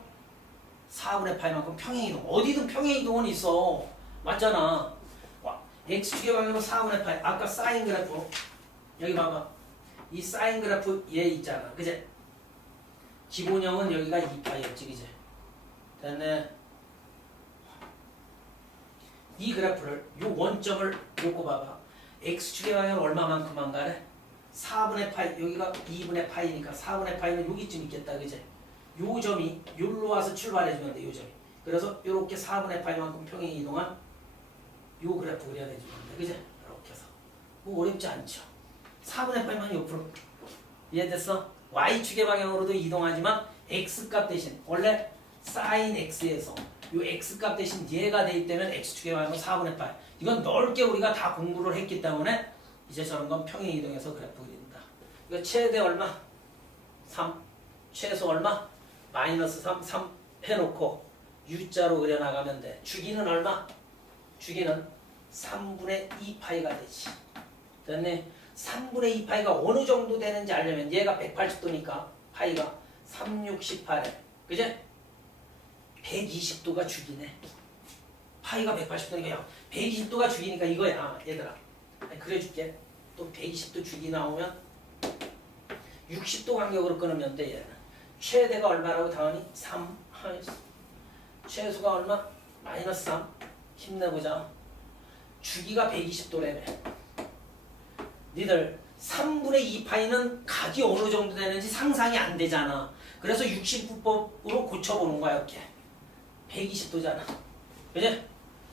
4분의 파이만큼 평행이동. 어디든 평행이동은 있어. 맞잖아. x축의 방향은 4분의 파이. 아까 사인 그래프. 여기 봐봐. 이 사인 그래프 얘 있잖아. 그제? 기본형은 여기가 2파이였지. 그제? 됐네. 이 그래프를 요 원점을 놓고 봐봐. x축의 방향은 얼마만큼 안 가래? 4분의 파이, 여기가 2분의 파이니까 4분의 파이는 여기쯤 있겠다, 그제? 요 점이 여기로 와서 출발해주면 돼, 요 점이. 그래서 요렇게 4분의 파이만큼 평행 이동한 요 그래프 그려야 되지, 그제? 이렇게 해서. 뭐 어렵지 않죠. 4분의 파이만 옆으로. 이해됐어? y축의 방향으로도 이동하지만 x값 대신 원래 sin x에서 요 x값 대신 얘가 대입되면 x축의 방향은 4분의 파이. 이건 넓게 우리가 다 공부를 했기 때문에 이제 저런 건 평행 이동해서 그래프 그린다. 이거 최대 얼마? 3. 최소 얼마? 마이너스 3. 3 해놓고 U자로 그려나가면 돼. 주기는 얼마? 주기는 3분의 2파이가 되지. 됐네. 3분의 2파이가 어느 정도 되는지 알려면 얘가 180도니까 파이가 368에. 그제? 120도가 주기네. 파이가 180도니까 야 120도가 주기니까 이거야 얘들아. 그려줄게. 또 120도 주기 나오면 60도 간격으로 끊으면 돼 얘는. 최대가 얼마라고 당연히 3. 최소가 얼마? 마이너스 3. 힘내보자. 주기가 120도래며. 니들 3분의 2파이는 각이 어느 정도 되는지 상상이 안 되잖아. 그래서 60부법으로 고쳐보는 거야 이렇게. 120도잖아. 그지?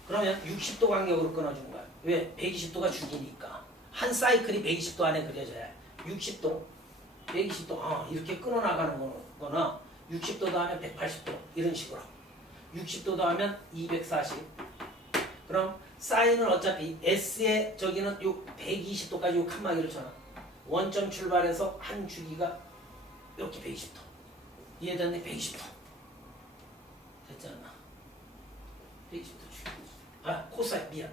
그러면 60도 간격으로 끊어준 거야. 왜? 120도가 주기니까. 한 사이클이 120도 안에 그려져야 해. 60도, 120도, 이렇게 끊어나가는 거나 60도 더하면 180도 이런 식으로. 60도 더하면 240. 그럼 사인은 어차피 S의 저기는 요 120도까지 요 칸막이를 쳐놔. 원점 출발해서 한 주기가 이렇게 120도. 이해됐네? 120도. 됐지 않나? 120도 주기. 코사인 미안.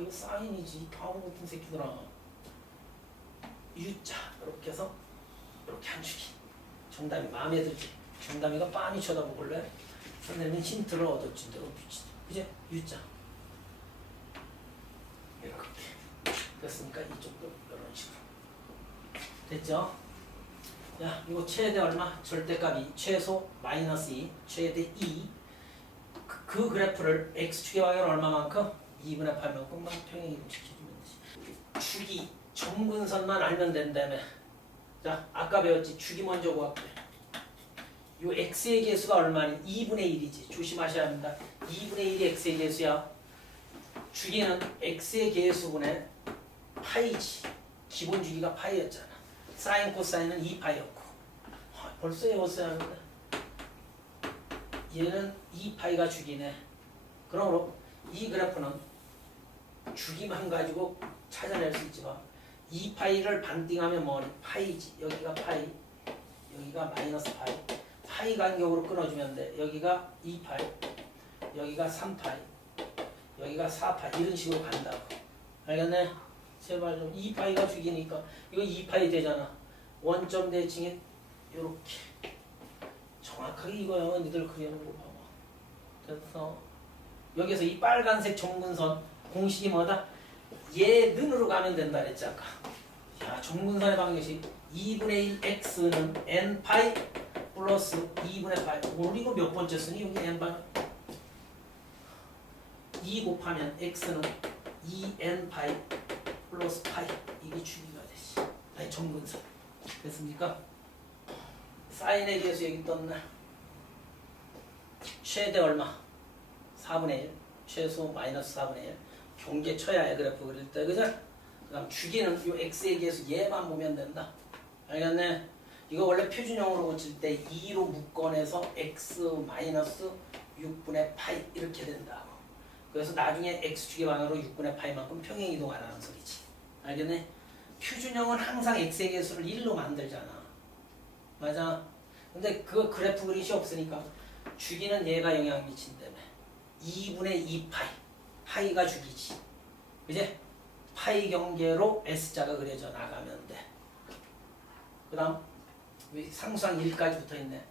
이거 사인이지. 바보 같은 새끼들아. U자 이렇게 해서 이렇게 한 주기. 정답이 마음에 들지? 정답이가 빤히 쳐다보길래 선생님은 힌트를 얻었지. 그제? U자. 이렇게. 됐으니까 이쪽도 이런 식으로. 됐죠? 야, 이거 최대 얼마? 절대값이 최소 마이너스 2, 최대 2. 그 그래프를 x축의 방향은 얼마만큼? 2분의 8만큼만 평행 이동시켜주면 되지. 주기, 점근선만 알면 된다며. 자, 아까 배웠지. 주기 먼저 구할게. 요 x의 계수가 얼마니? 2분의 1이지. 조심하셔야 합니다. 2분의 1이 x의 계수야. 주기는 x의 계수분의 파이지. 기본 주기가 파이였잖아. 사인 코사인은 2파이였고. 벌써 외웠어야 하는데. 얘는 2파이가 주기네. 그러므로 이 그래프는 주기만 가지고 찾아낼 수 있지만 2파이를 반띵하면 뭐니? 파이지. 여기가 파이, 여기가 마이너스 파이. 파이 간격으로 끊어주면 돼. 여기가 2파이, 여기가 3파이, 여기가 4파이 이런 식으로 간다고. 알겠네? 제발 좀 2파이가 주기니까 이거 2파이 되잖아. 원점 대칭에 요렇게 정확하게 이거야. 니들 그리는 거 봐봐. 그래서 여기서 이 빨간색 정근선 공식이 뭐다? 얘 는으로 가면 된다 그랬지 아까. 야, 정근선의 방정식 2분의 1 x는 n파이 플러스 2분의 파이. 오늘 이거 몇 번째 쓰니? 여기 n파이 2 곱하면 x는 2n파이 플러스 파이. 이게 주기가 되지. 아니 정근선. 됐습니까? 사인의 계수 여기 떴나? 최대 얼마? 4분의 1. 최소 마이너스 4분의 1. 경계 쳐야 해 그래프 그릴 때. 그죠? 그 다음 주기는 요 x의 계수 얘만 보면 된다. 알겠네? 이거 원래 표준형으로 고칠 때 2로 묶어내서 x 마이너스 6분의 파이 이렇게 된다고. 그래서 나중에 x축의 방향으로 6분의 파이만큼 평행 이동하라는 소리지. 알겠네? 표준형은 항상 x의 계수를 1로 만들잖아. 맞아. 근데 그 그래프 그릇이 없으니까 주기는 얘가 영향 미친다며. 2분의 2파이. 파이가 주기지. 그제? 파이 경계로 S자가 그려져 나가면 돼. 그 다음 상수항 1까지 붙어있네.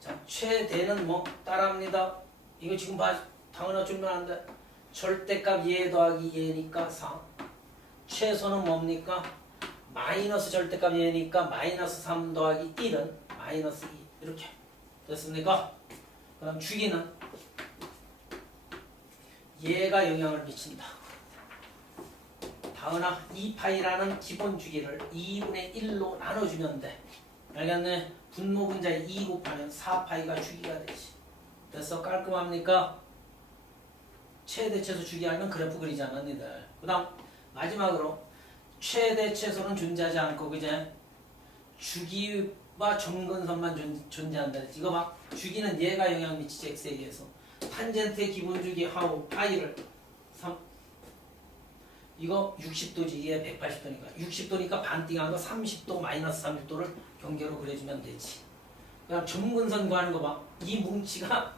자, 최대는 뭐 따라합니다. 이거 지금 봐. 당연히 줄면 안 돼. 절대값 얘 더하기 얘니까 4. 최소는 뭡니까? 마이너스 절대값 얘니까 마이너스 3 더하기 1은 마이너스 2 이렇게 됐습니까? 그 다음 주기는 얘가 영향을 미친다. 다은아 2파이라는 기본 주기를 2분의 1로 나눠주면 돼. 알겠네? 분모분자에 2 곱하면 4파이가 주기가 되지. 그래서 깔끔합니까? 최대 최소 주기 알면 그래프 그리잖아 니들. 그 다음 마지막으로 최대 최소는 존재하지 않고 그제 주기와 점근선만 존재한다. 이거 봐. 주기는 얘가 영향 미치지 x에 의해서. 탄젠트의 기본 주기 하우 파이를 3 이거 60도지 이게 180도니까 60도니까 반띵한 거 30도 마이너스 30도를 경계로 그려주면 되지. 그다음 점근선 구하는 거 봐. 이 뭉치가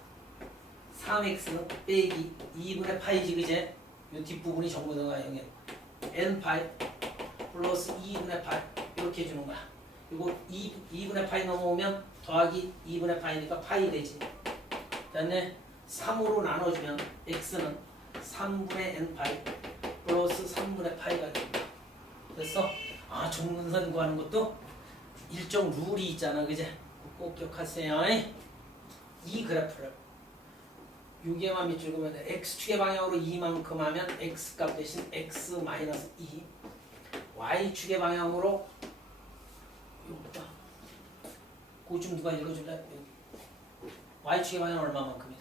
3x 빼기 2분의 파이지 그제? 이 뒷부분이 점근선과 영향 n파이 플러스 2분의 파이 이렇게 해주는 거야. 그리고 2분의 파이 넘어오면 더하기 2분의 파이니까 파이 되지. 그다음에 3으로 나눠주면 x는 3분의 n파이 플러스 3분의 파이가 됩니다. 그래서 점근선 구하는 것도 일정 룰이 있잖아. 그제? 꼭 기억하세요. 이 그래프를 6에만 밑줄 그으면 x축의 방향으로 2만큼 하면 x값 대신 x 마이너스 2 y축의 방향으로 요거다. 그거 좀 누가 읽어줄래? y축의 방향은 얼마만큼이다?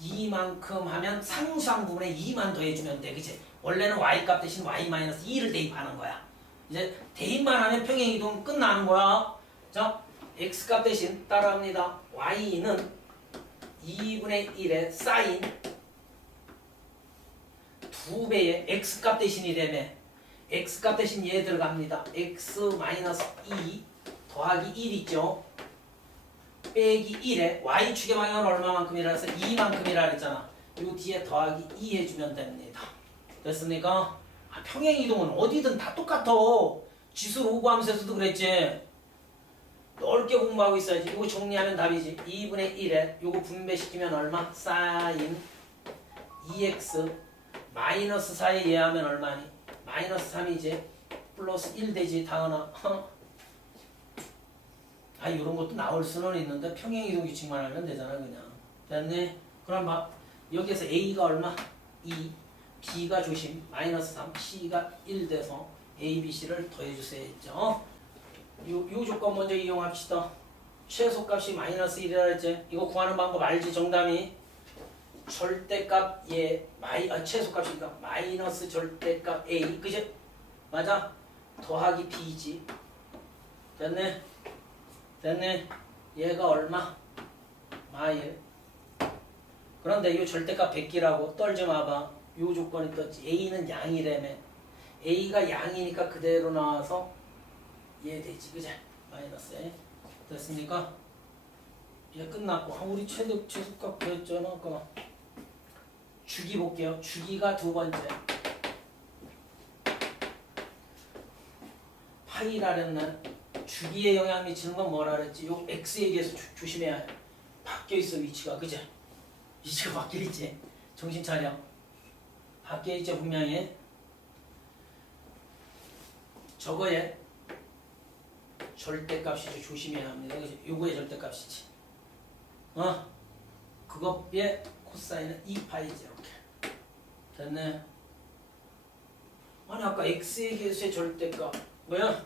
2만큼 하면 상수한 부분에 2만 더해주면 돼. 그치? 원래는 y값 대신 y 마이너스 2를 대입하는 거야. 이제 대입만 하면 평행이동 끝나는 거야. 자, x값 대신 따라합니다. y는 2분의 1의 사인 2배의 x값 대신이라며 x값 대신 얘 들어갑니다. x 마이너스 2 더하기 1 있죠. 빼기 1에 y축의 방향은 얼마만큼이라 해서 2만큼이라 그랬잖아. 요 뒤에 더하기 2 해주면 됩니다. 됐습니까? 평행이동은 어디든 다 똑같아. 지수 로그함수에서도 그랬지. 넓게 공부하고 있어야지. 이거 정리하면 답이지. 2분의 1에 요거 분배시키면 얼마? 사인 2x 마이너스 4에 예하면 얼마니? 마이너스 3이지. 플러스 1 되지. 다은아. 이런 것도 나올 수는 있는데 평행이동 규칙만 알면 되잖아 그냥. 됐네. 그럼 봐. 여기에서 a가 얼마? 2 b가 조심 마이너스 3 c가 1 돼서 a, b, c를 더해주세요 했죠. 요 조건 먼저 이용합시다. 최소값이 마이너스 1이라 했지. 이거 구하는 방법 알지? 정답이 절대값 얘 최소값이니까 마이너스 절대값 a 그지? 맞아? 더하기 b지. 됐네? 됐네? 얘가 얼마? 마일. 그런데 이 절대값 100기라고 떨지 마봐. 요 조건이 떴지. a는 양이라며. a가 양이니까 그대로 나와서 얘 되지. 그지? 마이너스 A. 됐습니까? 이제 끝났고. 우리 최소값 구했잖아. 아까. 주기 볼게요. 주기가 두 번째. 파이라는 주기에 영향 미치는 건 뭐라 그랬지? 요 x에 의해서 조심해야 해. 바뀌어 있어 위치가. 그지? 위치가 바뀌어 있지. 정신 차려. 바뀌어 있지 분명히. 저거에 절대값이죠. 조심해야 합니다. 그치? 요거의 절대값이지. 그거의 코사인은 2파이지 이렇게. 됐네. 아까 x의 개수의 절대값 뭐야?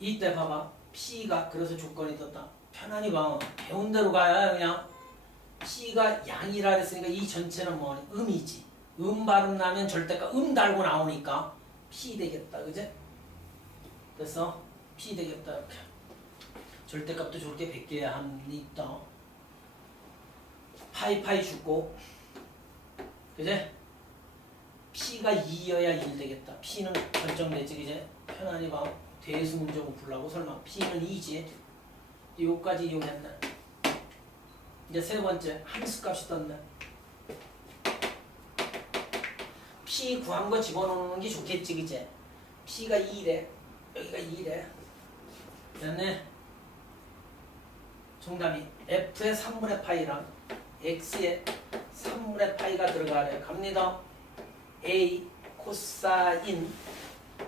이때 봐봐. p가 그래서 조건이 떴다. 편안히 봐. 배운 대로 가야 그냥. p가 양이라 했으니까 이 전체는 뭐니? 음이지. 발음 나면 절대값 달고 나오니까 p 되겠다. 그지? 그래서 p 되겠다 이렇게. 절대값도 저렇게 100개 합니다. 파이 주고 그제? p가 2여야 1 되겠다. p는 결정되지. 그제? 편안히 봐. 대수 문제 풀라고 설마 p는 2지. 요까지 이용했네. 이제 세 번째 함수값이 떴네. p 구한 거 집어넣는 게 좋겠지. 그제? p가 2래. 여기가 2래. 됐네. 정답이 f의 3분의 파이랑 x의 3분의 파이가 들어가래. 갑니다. a 코사인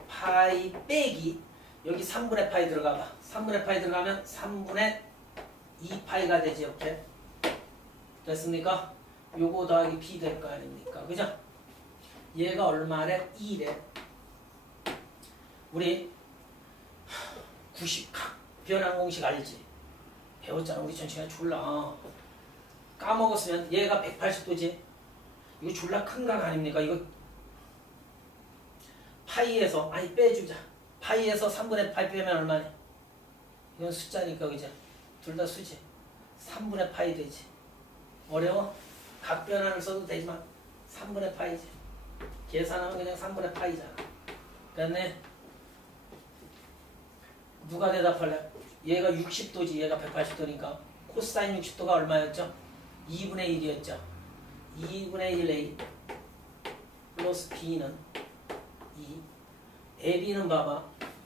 파이 빼기 여기 3분의 파이 들어가봐. 3분의 파이 들어가면 3분의 2파이가 되지. 이렇게. 됐습니까? 요거 더하기 b 될 거 아닙니까? 그죠? 얘가 얼마래? 2래. 우리 90 변환 공식 알지? 배웠잖아. 우리 전 시간에 졸라 까먹었으면 얘가 180도지? 이거 졸라 큰 각 아닙니까? 이거 파이에서 아니 빼주자. 파이에서 3분의 8 빼면 얼마네? 이건 숫자니까 그죠? 둘 다 수지. 3분의 파이 되지. 어려워? 각 변환을 써도 되지만 3분의 파이지. 계산하면 그냥 3분의 파이잖아. 그랬네. 누가 대답할래? 얘가 60도지. 얘가 180도니까 코사인 60도가 얼마였죠? 2분의 1이었죠. 2분의 1a 플러스 b는 2. ab는 봐봐.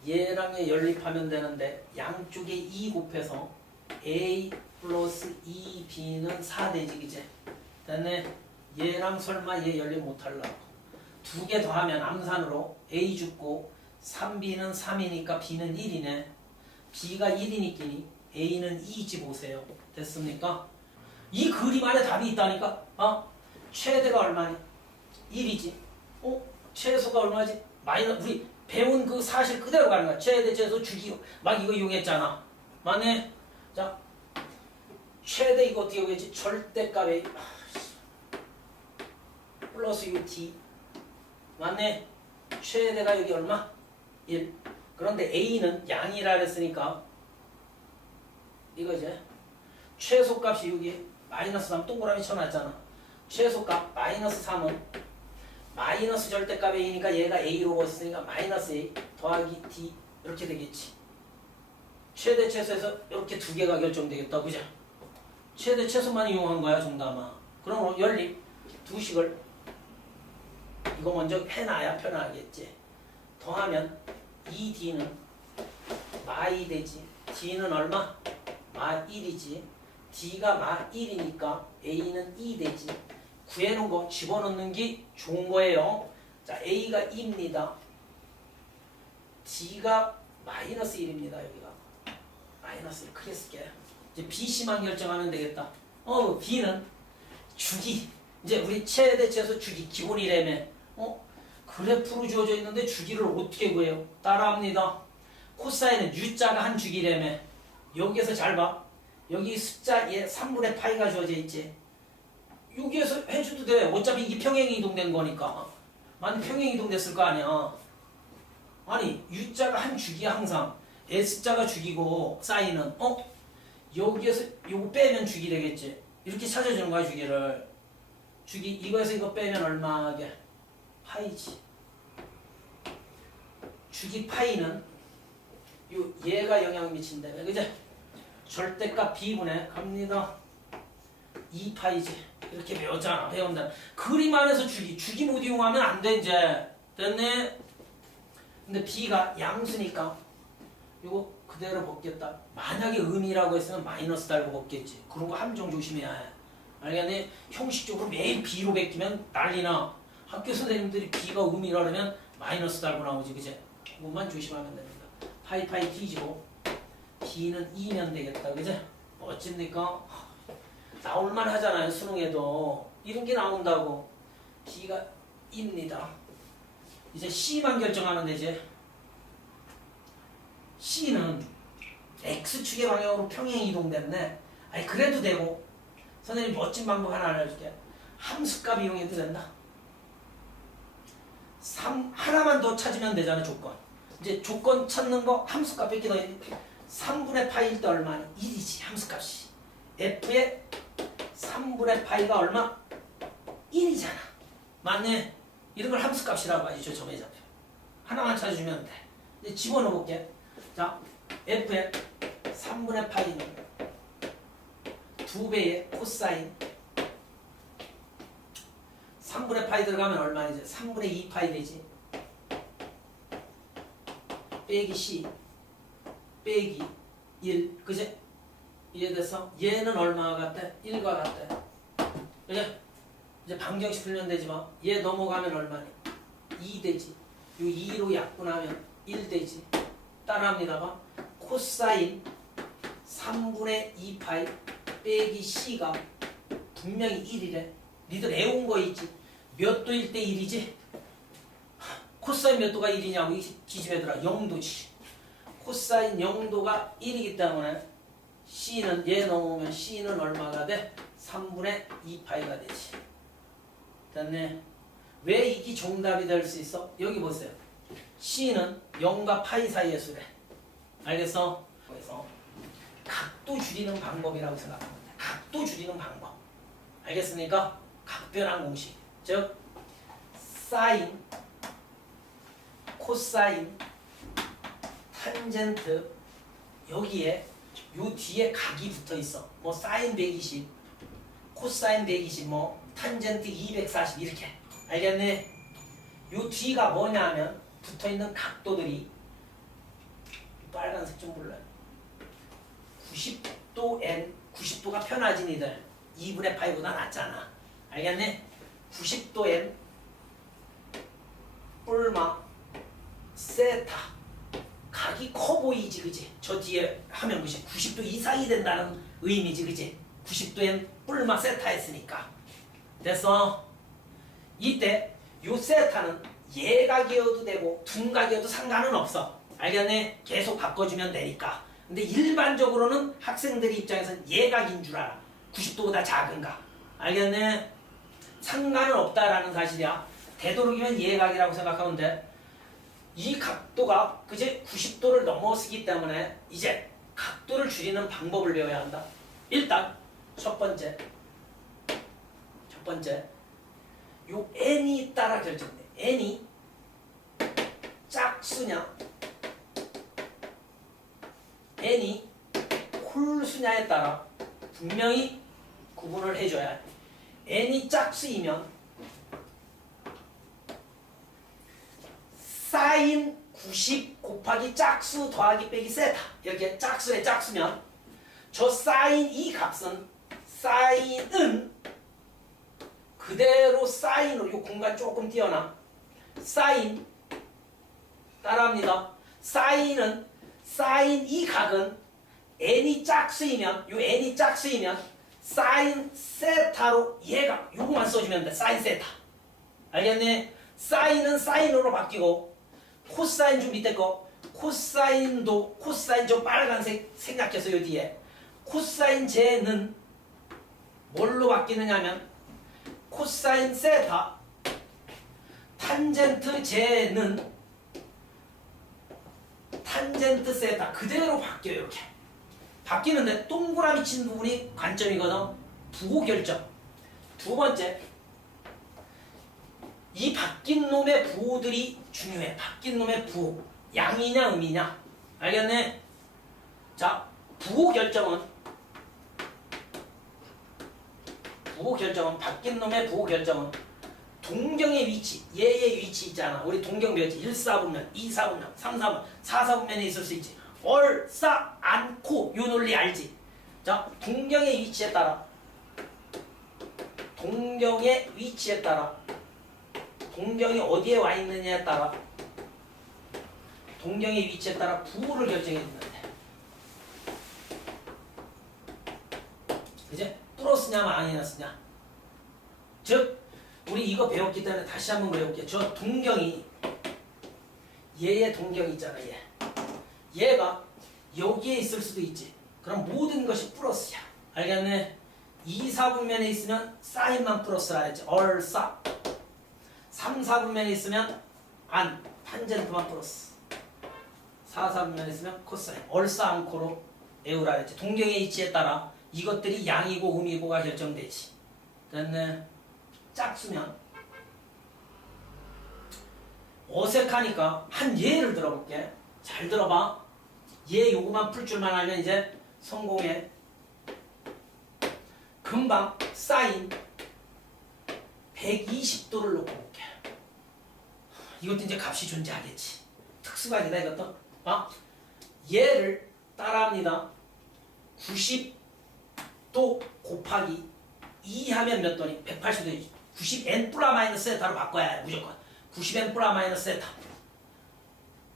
얘랑 연립하면 되는데 양쪽에 2 곱해서 a 플러스 2b는 4 되지. 그치? 됐네. 얘랑 설마 얘 연립 못하려고. 두 개 더하면 암산으로 a 죽고 3b는 3이니까 b는 1이네. b가 1이니까 a는 2지 보세요. 됐습니까? 이 그림 안에 답이 있다니까. 최대가 얼마니? 1이지. 최소가 얼마지? 우리 배운 그 사실 그대로 가는 거야. 최대, 최소, 주기 막 이거 이용했잖아. 맞네? 자, 최대 이거 어떻게 이용했지? 절대값에 플러스 ut. 맞네? 최대가 여기 얼마? 1. 그런데 a는 양이라 그랬으니까 이거 이제 최소값이 여기 마이너스 3 동그라미 쳐놨잖아. 최소값 마이너스 3은 마이너스 절대값 a니까 얘가 a로 보였으니까 마이너스 a 더하기 d 이렇게 되겠지. 최대 최소에서 이렇게 두 개가 결정되겠다. 그죠? 최대 최소만 이용한 거야 정답아. 그럼 연립 두 식을 이거 먼저 해놔야 편하겠지. 더하면 2d는 마2 되지. d는 얼마? 마1이지. d가 마1이니까 a는 2 되지. 구해놓은 거 집어넣는 게 좋은 거예요. 자, a가 2입니다. d가 마이너스 1입니다. 여기가 마이너스 1 크게 쓸게요. 이제 bc만 결정하면 되겠다. b는 주기. 이제 우리 최대 최소 주기 기본이라며. 그래프로 주어져 있는데 주기를 어떻게 구해요? 따라합니다. 코사인은 u자가 한 주기라며. 여기에서 잘 봐. 여기 숫자에 3분의 파이가 주어져 있지. 여기에서 해줘도 돼. 어차피 이게 평행이 이동된 거니까. 만약 평행이 이동됐을 거 아니야. 아니 u자가 한 주기야 항상. s자가 주기고 사인은 여기에서 요거 빼면 주기 되겠지. 이렇게 찾아주는 거야 주기를. 주기 이거에서 이거 빼면 얼마게? 파이지. 주기 파이는 얘가 영향을 미친다며. 그죠? 절대값 b분의 갑니다. 2파이지. 이렇게 배운다. 그림 안에서 주기 못 이용하면 안 돼. 이제 됐네. 근데 b가 양수니까 이거 그대로 벗겠다. 만약에 음이라고 했으면 마이너스 달고 벗겠지. 그런 거 함정 조심해야 해. 알겠니? 형식적으로 매일 b로 베끼면 난리나. 학교 선생님들이 b가 음이라 그러면 마이너스 달고 나오지. 그제? 그것만 조심하면 됩니다. 파이 뒤지고 b는 2면 되겠다. 그제? 멋집니까? 나올만 하잖아요. 수능에도. 이런 게 나온다고. b가 2입니다. 이제 c만 결정하면 되지. c는 x축의 방향으로 평행 이동됐네. 아니 그래도 되고. 선생님 멋진 방법 하나 알려줄게. 함수값 이용해도 된다. 하나만 더 찾으면 되잖아. 조건. 이제 조건 찾는 거 함수값 몇 개 넣어야 돼. 3분의 파이일 때 얼마니? 1이지 함수값이. f의 3분의 파이가 얼마? 1이잖아. 맞네. 이런 걸 함수값이라고 하지. 저 점의 좌표. 하나만 찾아주면 돼. 이제 집어넣어 볼게. 자, f의 3분의 파이는 2배의 코사인 3분의 파이 들어가면 얼마이지? 3분의 2 파이 되지. 빼기 c 빼기 1. 그제? 이해돼서 얘는 얼마가 같대? 1과 같대. 그제? 이제 방정식 풀면 되지 마. 얘 넘어가면 얼마니? 2 되지. 요 2로 약분하면 1 되지. 따라합니다. 봐. 코사인 3분의 2 파이 빼기 c가 분명히 1이래. 니들 애운 거 있지? 몇 도 1대 1이지? 코사인 몇 도가 1이냐고 이 기집애들아 0도지. 코사인 0도가 1이기 때문에 C는 얘 넘으면 C는 얼마가 돼? 3분의 2파이가 되지. 됐네. 왜 이게 정답이 될 수 있어? 여기 보세요. C는 0과 파이 사이의 수래. 알겠어? 그래서 각도 줄이는 방법이라고 생각하면 돼. 각도 줄이는 방법. 알겠습니까? 각변환 공식. 즉 사인, 코사인, 탄젠트 여기에 요 뒤에 각이 붙어 있어. 뭐 사인 120, 코사인 120, 뭐 탄젠트 240 이렇게. 알겠네? 요 뒤가 뭐냐면 붙어 있는 각도들이 빨간색 좀 불러요. 90도 N, 90도가 편하지 니들. 2분의 파이보다 낫잖아. 알겠네? 90도 N 뿔마 세타 각이 커 보이지 그지? 저 뒤에 하면 그지? 90도 이상이 된다는 의미지 그지? 90도 N 뿔마 세타 했으니까 됐어? 이때 요 세타는 예각이어도 되고 둔각이어도 상관은 없어. 알겠네? 계속 바꿔주면 되니까. 근데 일반적으로는 학생들의 입장에서는 예각인 줄 알아. 90도보다 작은가. 알겠네? 상관은 없다라는 사실이야. 되도록이면 예각이라고 생각하면 돼. 이 각도가 그제 90도를 넘어서기 때문에 이제 각도를 줄이는 방법을 배워야 한다. 일단 첫 번째 요 n이 따라 결정돼. n이 짝수냐 n이 홀수냐에 따라 분명히 구분을 해줘야 해. n이 짝수이면 사인 90 곱하기 짝수 더하기 빼기 세타 이렇게 짝수에 짝수면 저 사인 이 값은 사인은 그대로 사인으로 이 공간 조금 띄어놔. 사인 따라합니다. 사인은 사인 이 각은 n이 짝수이면 요 n이 짝수이면 사인 세타로 얘가 요거만 써주면 돼. 사인 세타. 알겠네? 사인은 사인으로 바뀌고 코사인 좀 밑에 거 코사인도 코사인 저 빨간색 생략해서 요 뒤에 코사인 제는 뭘로 바뀌느냐 하면 코사인 세타 탄젠트 제는 탄젠트 세타 그대로 바뀌어요. 이렇게 바뀌는데 동그라미 친 부분이 관점이거든. 부호 결정. 두 번째 이 바뀐 놈의 부호들이 중요해. 바뀐 놈의 부호 양이냐 음이냐. 알겠네? 자 부호 결정은 바뀐 놈의 부호 결정은 동경의 위치, 얘의 위치 있잖아. 우리 동경 배웠지. 1사분면, 2사분면, 3사분면, 4사분면에 있을 수 있지. 얼싸 않고 요 논리 알지? 자, 동경의 위치에 따라 동경이 어디에 와 있느냐에 따라 동경의 위치에 따라 부호를 결정해 준다는데. 이제 플러스냐 마이너스냐. 즉 우리 이거 배웠기 때문에 다시 한번 배울게. 저 동경이 얘의 동경이 있잖아. 얘가 여기에 있을 수도 있지. 그럼 모든 것이 플러스야. 알겠네? 2, 4분면에 있으면 사인만 플러스라 했지. 얼싸. 3, 4분면에 있으면 안. 탄젠트만 플러스. 4, 4분면에 있으면 코사인. 얼싸 않고로 에우라 했지. 동경의 위치에 따라 이것들이 양이고 음이고가 결정되지. 됐네? 짝수면 어색하니까 한 예를 들어볼게. 잘 들어봐. 얘 요거만 풀 줄만 알면 이제 성공해. 금방 사인 120도를 놓고 볼게. 이것도 이제 값이 존재하겠지. 특수가 아니다 이것도. 얘를 따라합니다. 90도 곱하기 2 하면 몇 도니? 180도지. 90n 플라 마이너스 세타로 바꿔야 해. 무조건 90n 플라 마이너스 세타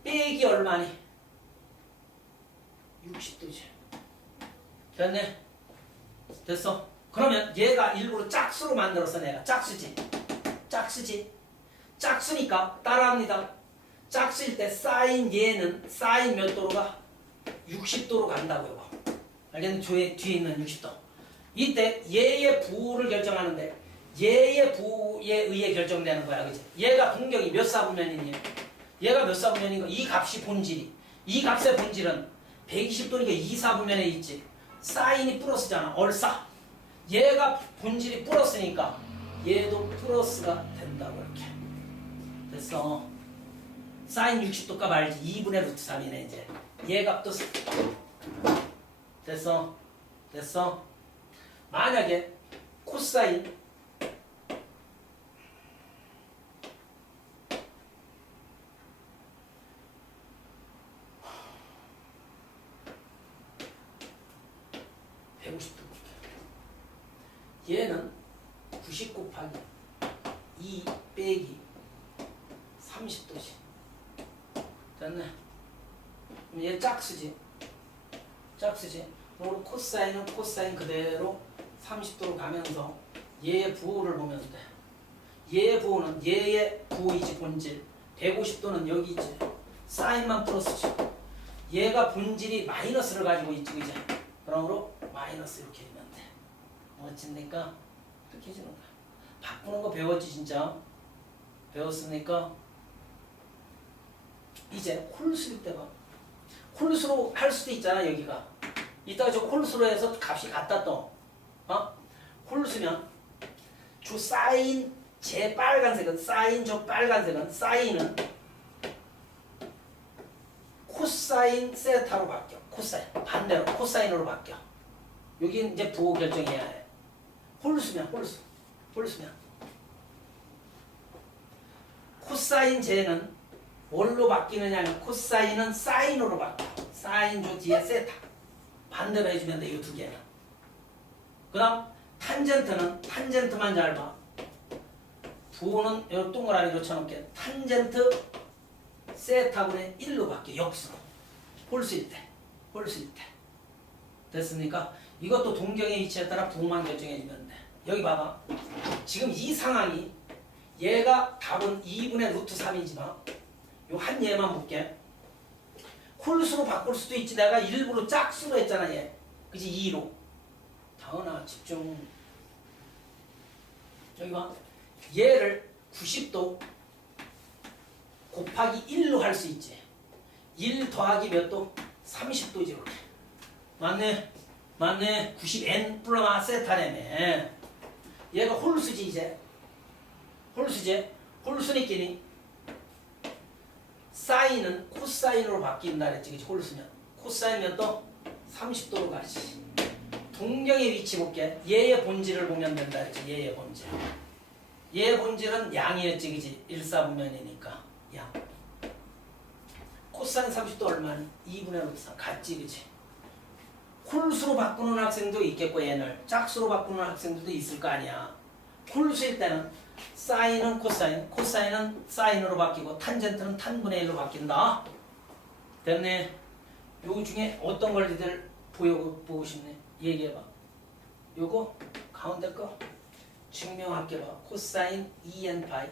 빼기 얼마니? 60도지. 됐네? 됐어? 그러면 얘가 일부러 짝수로 만들어서 내가 짝수지. 짝수지. 짝수니까 따라합니다. 짝수일 때 사인 얘는 사인 몇 도로가? 60도로 간다고요. 알겠니? 뒤에 있는 60도. 이때 얘의 부호를 결정하는데 얘의 부호에 의해 결정되는 거야. 그치? 얘가 분경이 몇 사분면이니? 얘가 몇 사분면인가? 이 값이 본질이. 이 값의 본질은 120도니까 2 사분면에 있지. 사인이 플러스잖아. 얼싸. 얘가 본질이 플러스니까 얘도 플러스가 된다고 이렇게. 됐어. 사인 60도 값 알지? 2분의 루트 3이네 이제. 얘 값도 됐어. 됐어. 만약에 코사인 150도. 얘는 90 곱하기 2 빼기 30도지. 됐네. 그럼 얘 짝수지. 짝수지. 그리고 코사인은 코사인 그대로 30도로 가면서 얘의 부호를 보면 돼. 얘의 부호는 얘의 부호이지 본질. 150도는 여기 있지. 사인만 플러스지. 얘가 본질이 마이너스를 가지고 있지. 그지? 그러므로 마이너스 이렇게 해주면 돼. 멋집니까? 이렇게 해주는 거야. 바꾸는 거 배웠지 진짜? 배웠으니까 이제 홀수일 때가 홀수로 할 수도 있잖아. 여기가 이따가 저 홀수로 해서 값이 같다 또 홀수면 주 사인 제 빨간색은 사인 저 빨간색은 사인은 코사인 세타로 바뀌어. 코사인 반대로 코사인으로 바뀌어. 여기 이제 부호 결정해야 해. 홀수면 홀수면 코사인 제는 뭘로 바뀌느냐 하면 코사인은 사인으로 바뀌어. 사인조 뒤에 세타. 반대로 해주면 돼. 이 두 개는. 그 다음 탄젠트는 탄젠트만 잘 봐. 부호는 이 동그라미로 쳐놓게 탄젠트 세타분의 1로 바뀌어. 역수로. 홀수일 때. 됐습니까? 이것도 동경의 위치에 따라 부호만 결정해주면 돼. 여기 봐봐. 지금 이 상황이 얘가 답은 2분의 루트 3이지만 요 한 얘만 볼게. 홀수로 바꿀 수도 있지. 내가 일부러 짝수로 했잖아 얘. 그치? 2로. 다은아 집중. 여기 봐. 얘를 90도 곱하기 1로 할 수 있지. 1 더하기 몇 도? 30도지 이렇게. 맞네. 90n 플러마 세타네네. 얘가 홀수지 이제. 홀수니끼리 사인은 코사인으로 바뀐다 그랬지. 그치? 홀수면. 코사인면 또 30도로 가지. 동경의 위치 볼게. 얘의 본질을 보면 된다 그랬지. 얘의 본질. 얘의 본질은 양이었지. 그치? 1사분면이니까 양. 코사인 30도 얼마니? 2분의 루트 3 같지. 그치? 홀수로 바꾸는 학생도 있겠고 얘를 짝수로 바꾸는 학생들도 있을 거 아니야. 홀수일 때는 사인은 코사인, 코사인은 사인으로 바뀌고 탄젠트는 탄분의 1로 바뀐다. 됐네. 요 중에 어떤 걸 니들 보고 싶네. 얘기해봐. 요거 가운데 거 증명할게 봐. 코사인 2n 파이.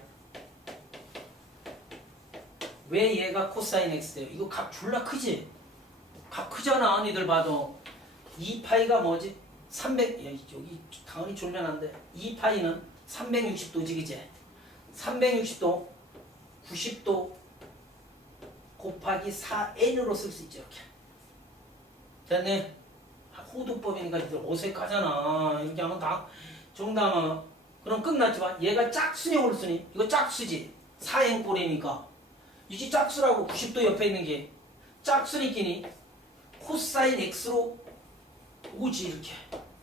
왜 얘가 코사인 x 돼요? 이거 값 졸라 크지? 값 크잖아. 니들 봐도 2파이가 뭐지? 300 여기 당연히 졸면 안 돼. 2파이는 360도지 그지? 360도 90도 곱하기 4n으로 쓸 수 있죠. 이렇게. 됐네. 호두법이니까 이들 어색하잖아. 이렇게 하면 다 정답아. 그럼 끝났지 봐. 얘가 짝수니 홀수니? 이거 짝수지. 4n 꼴이니까. 이게 짝수라고 90도 옆에 있는 게 짝수니끼니 코사인 x로 오지 이렇게.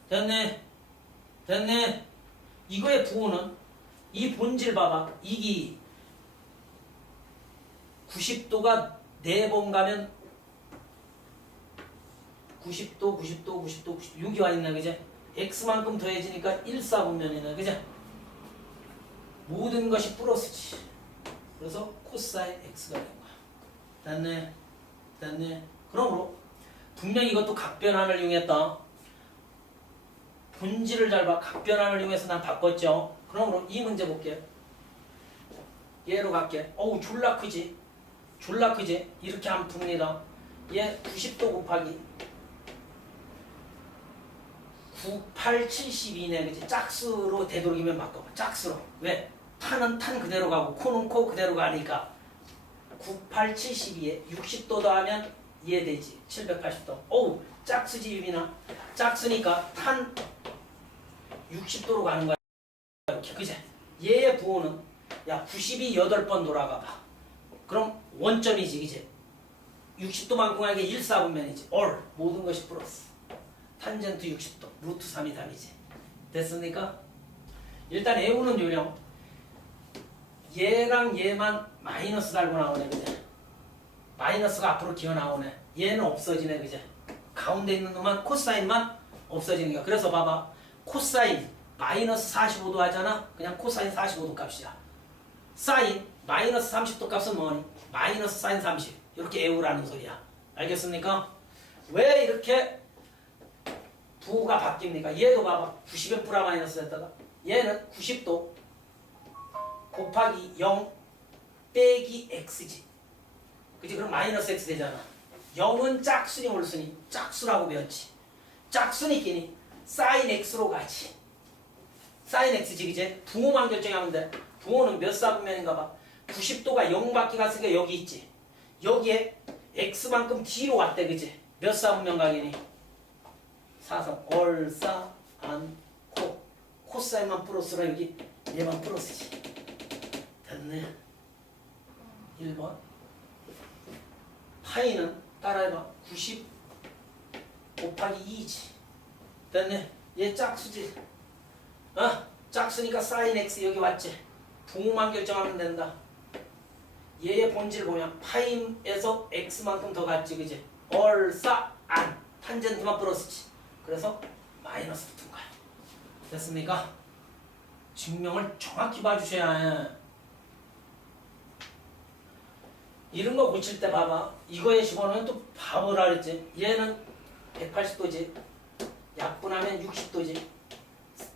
됐네. 이거의 부호는 이 본질 봐봐. 이기 90도가 4번 가면 90도 6이 와 있네. 그제? x만큼 더해지니까 1사분면이네. 그제? 모든 것이 플러스지. 그래서 코사인 x가 된 거야. 됐네. 그러므로 분명히 이것도 각변환을 이용했다. 본질을 잘 봐. 각변환을 이용해서 난 바꿨죠. 그러므로 이 문제 볼게요. 얘로 갈게. 어우 졸라 크지? 졸라 크지? 이렇게 하면 풉니다. 얘 90도 곱하기 98, 72네. 그치? 짝수로 되도록이면 바꿔봐. 짝수로. 왜? 탄은 탄 그대로 가고 코는 코 그대로 가니까 98, 72에 60도 더하면 이해되지. 780도. 어우 짝수지 유빈아. 짝수니까 탄 60도로 가는 거야. 이렇게. 그치? 얘의 부호는 야 90이 8번 돌아가 봐. 그럼 원점이지. 그치? 60도만큼하게 1, 4분면이지. all 모든 것이 플러스. 탄젠트 60도 루트 3이 답이지. 됐습니까? 일단 애우는 요령. 얘랑 얘만 마이너스 달고 나오네. 그제? 마이너스가 앞으로 기어 나오네. 얘는 없어지네. 그제? 가운데 있는 놈만 코사인만 없어지는 거야. 그래서 봐봐. 코사인 마이너스 45도 하잖아. 그냥 코사인 45도 값이야. 사인 마이너스 30도 값은 뭐니? 마이너스 사인 30. 이렇게 애우라는 소리야. 알겠습니까? 왜 이렇게 부호가 바뀝니까? 얘도 봐봐. 90에 플라 마이너스 했다가 얘는 90도 곱하기 0 빼기 x지. 그치? 그럼 마이너스 x 되잖아. 0은 짝수니 홀수니? 짝수라고 배웠지. 짝수니끼니 사인 x로 가지. 사인 x지. 그치? 부호만 결정하면 돼. 부호는 몇 사분면인가 봐. 90도가 0밖에 갔으니까 여기 있지. 여기에 x만큼 뒤로 왔대. 그치? 몇 사분면 가기니? 4성 얼싸 안코 코사인만 플러스라 여기 얘만 플러스지. 됐네. 1번 파이는 따라해봐. 90 곱하기 2지. 됐네. 얘 짝수지. 짝수니까 사인 x 여기 왔지. 부호만 결정하면 된다. 얘의 본질 보면 파임에서 x만큼 더 갔지. 그지? 얼싸 안 탄젠트만 플러스지. 그래서 마이너스 붙은 거야. 됐습니까? 증명을 정확히 봐주셔야 해. 이런 거 고칠 때 봐봐. 이거에 집어넣으면 또 바보라 그랬지. 얘는 180도지. 약분하면 60도지.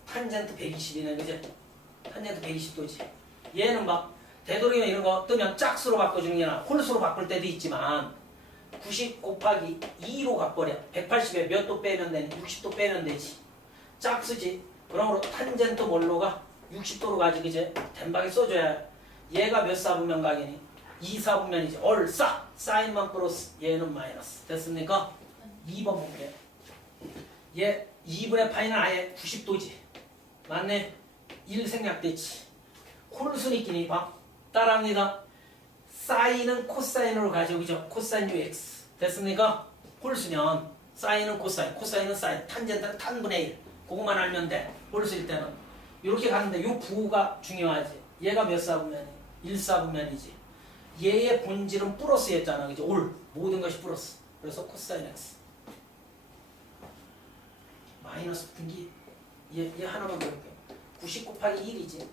탄젠트 120이네. 그지? 탄젠트 120도지. 얘는 막 되도록이면 이런 거 뜨면 짝수로 바꿔주는 게 나아. 홀수로 바꿀 때도 있지만 90 곱하기 2로 가버려. 180에 몇 도 빼면 되니? 60도 빼면 되지. 짝수지. 그러므로 탄젠트 뭘로 가? 60도로 가지. 그제? den박에 써줘야 해. 얘가 몇 사분면 가겠니? 2 사분면이지. 얼싸! 사인만 플러스 얘는 마이너스. 됐습니까? 2번 볼게. 얘 2분의 파이는 아예 90도지. 맞네? 1 생략됐지. 홀수니끼니 봐. 따라합니다. 사인은 코사인으로 가죠. 그죠? 코사인 UX. 됐습니까? 홀수면 사인은 코사인, 코사인은 사인, 탄젠트는 탄분의 1. 그것만 알면 돼. 홀수일 때는. 이렇게 가는데 이 부호가 중요하지. 얘가 몇 사분면이? 1 사분면이지. 얘의 본질은 플러스였잖아. 그죠? 올. 모든 것이 플러스. 그래서 코사인 X. 마이너스 붙은 게 얘 하나만 볼게요. 90 곱하기 1이지.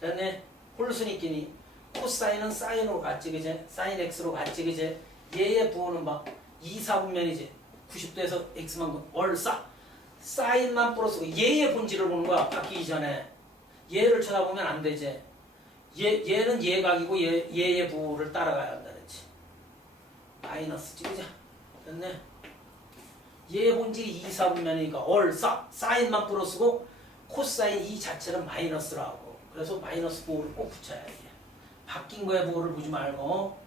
됐네. 홀수니끼니 코사인은 사인으로 갔지. 그제? 사인 X로 갔지. 그제? 얘의 부호는 막 2, 4분면이지. 90도에서 X만큼 얼싸. 사인만 플러스고 얘의 본질을 보는 거야. 바뀌기 전에. 얘를 쳐다보면 안 되지. 얘는 얘각이고 얘의 부호를 따라가야 한다 그랬지. 마이너스 찍자. 됐네. 얘의 본질이 2, 4분면이니까 얼싸. 사인만 플러스고 코사인 이 자체는 마이너스라고. 그래서 마이너스 부호를 꼭 붙여야 돼. 바뀐 거에 부호를 보지 말고.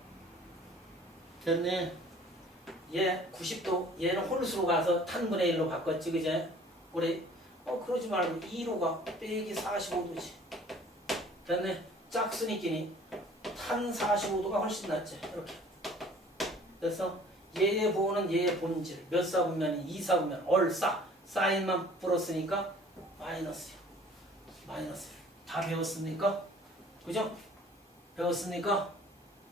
됐네. 얘 90도 얘는 홀수로 가서 탄분의 1로 바꿨지. 그제? 우리 그러지 말고 2로 가. 빼기 45도지. 됐네. 짝수니끼니 탄 45도가 훨씬 낫지. 이렇게. 그래서 얘의 부호는 얘의 본질. 몇 사분면이? 2 사분면. 얼싸. 사인만 플러스니까 마이너스야. 마이너스. 다 배웠습니까? 그죠? 배웠습니까?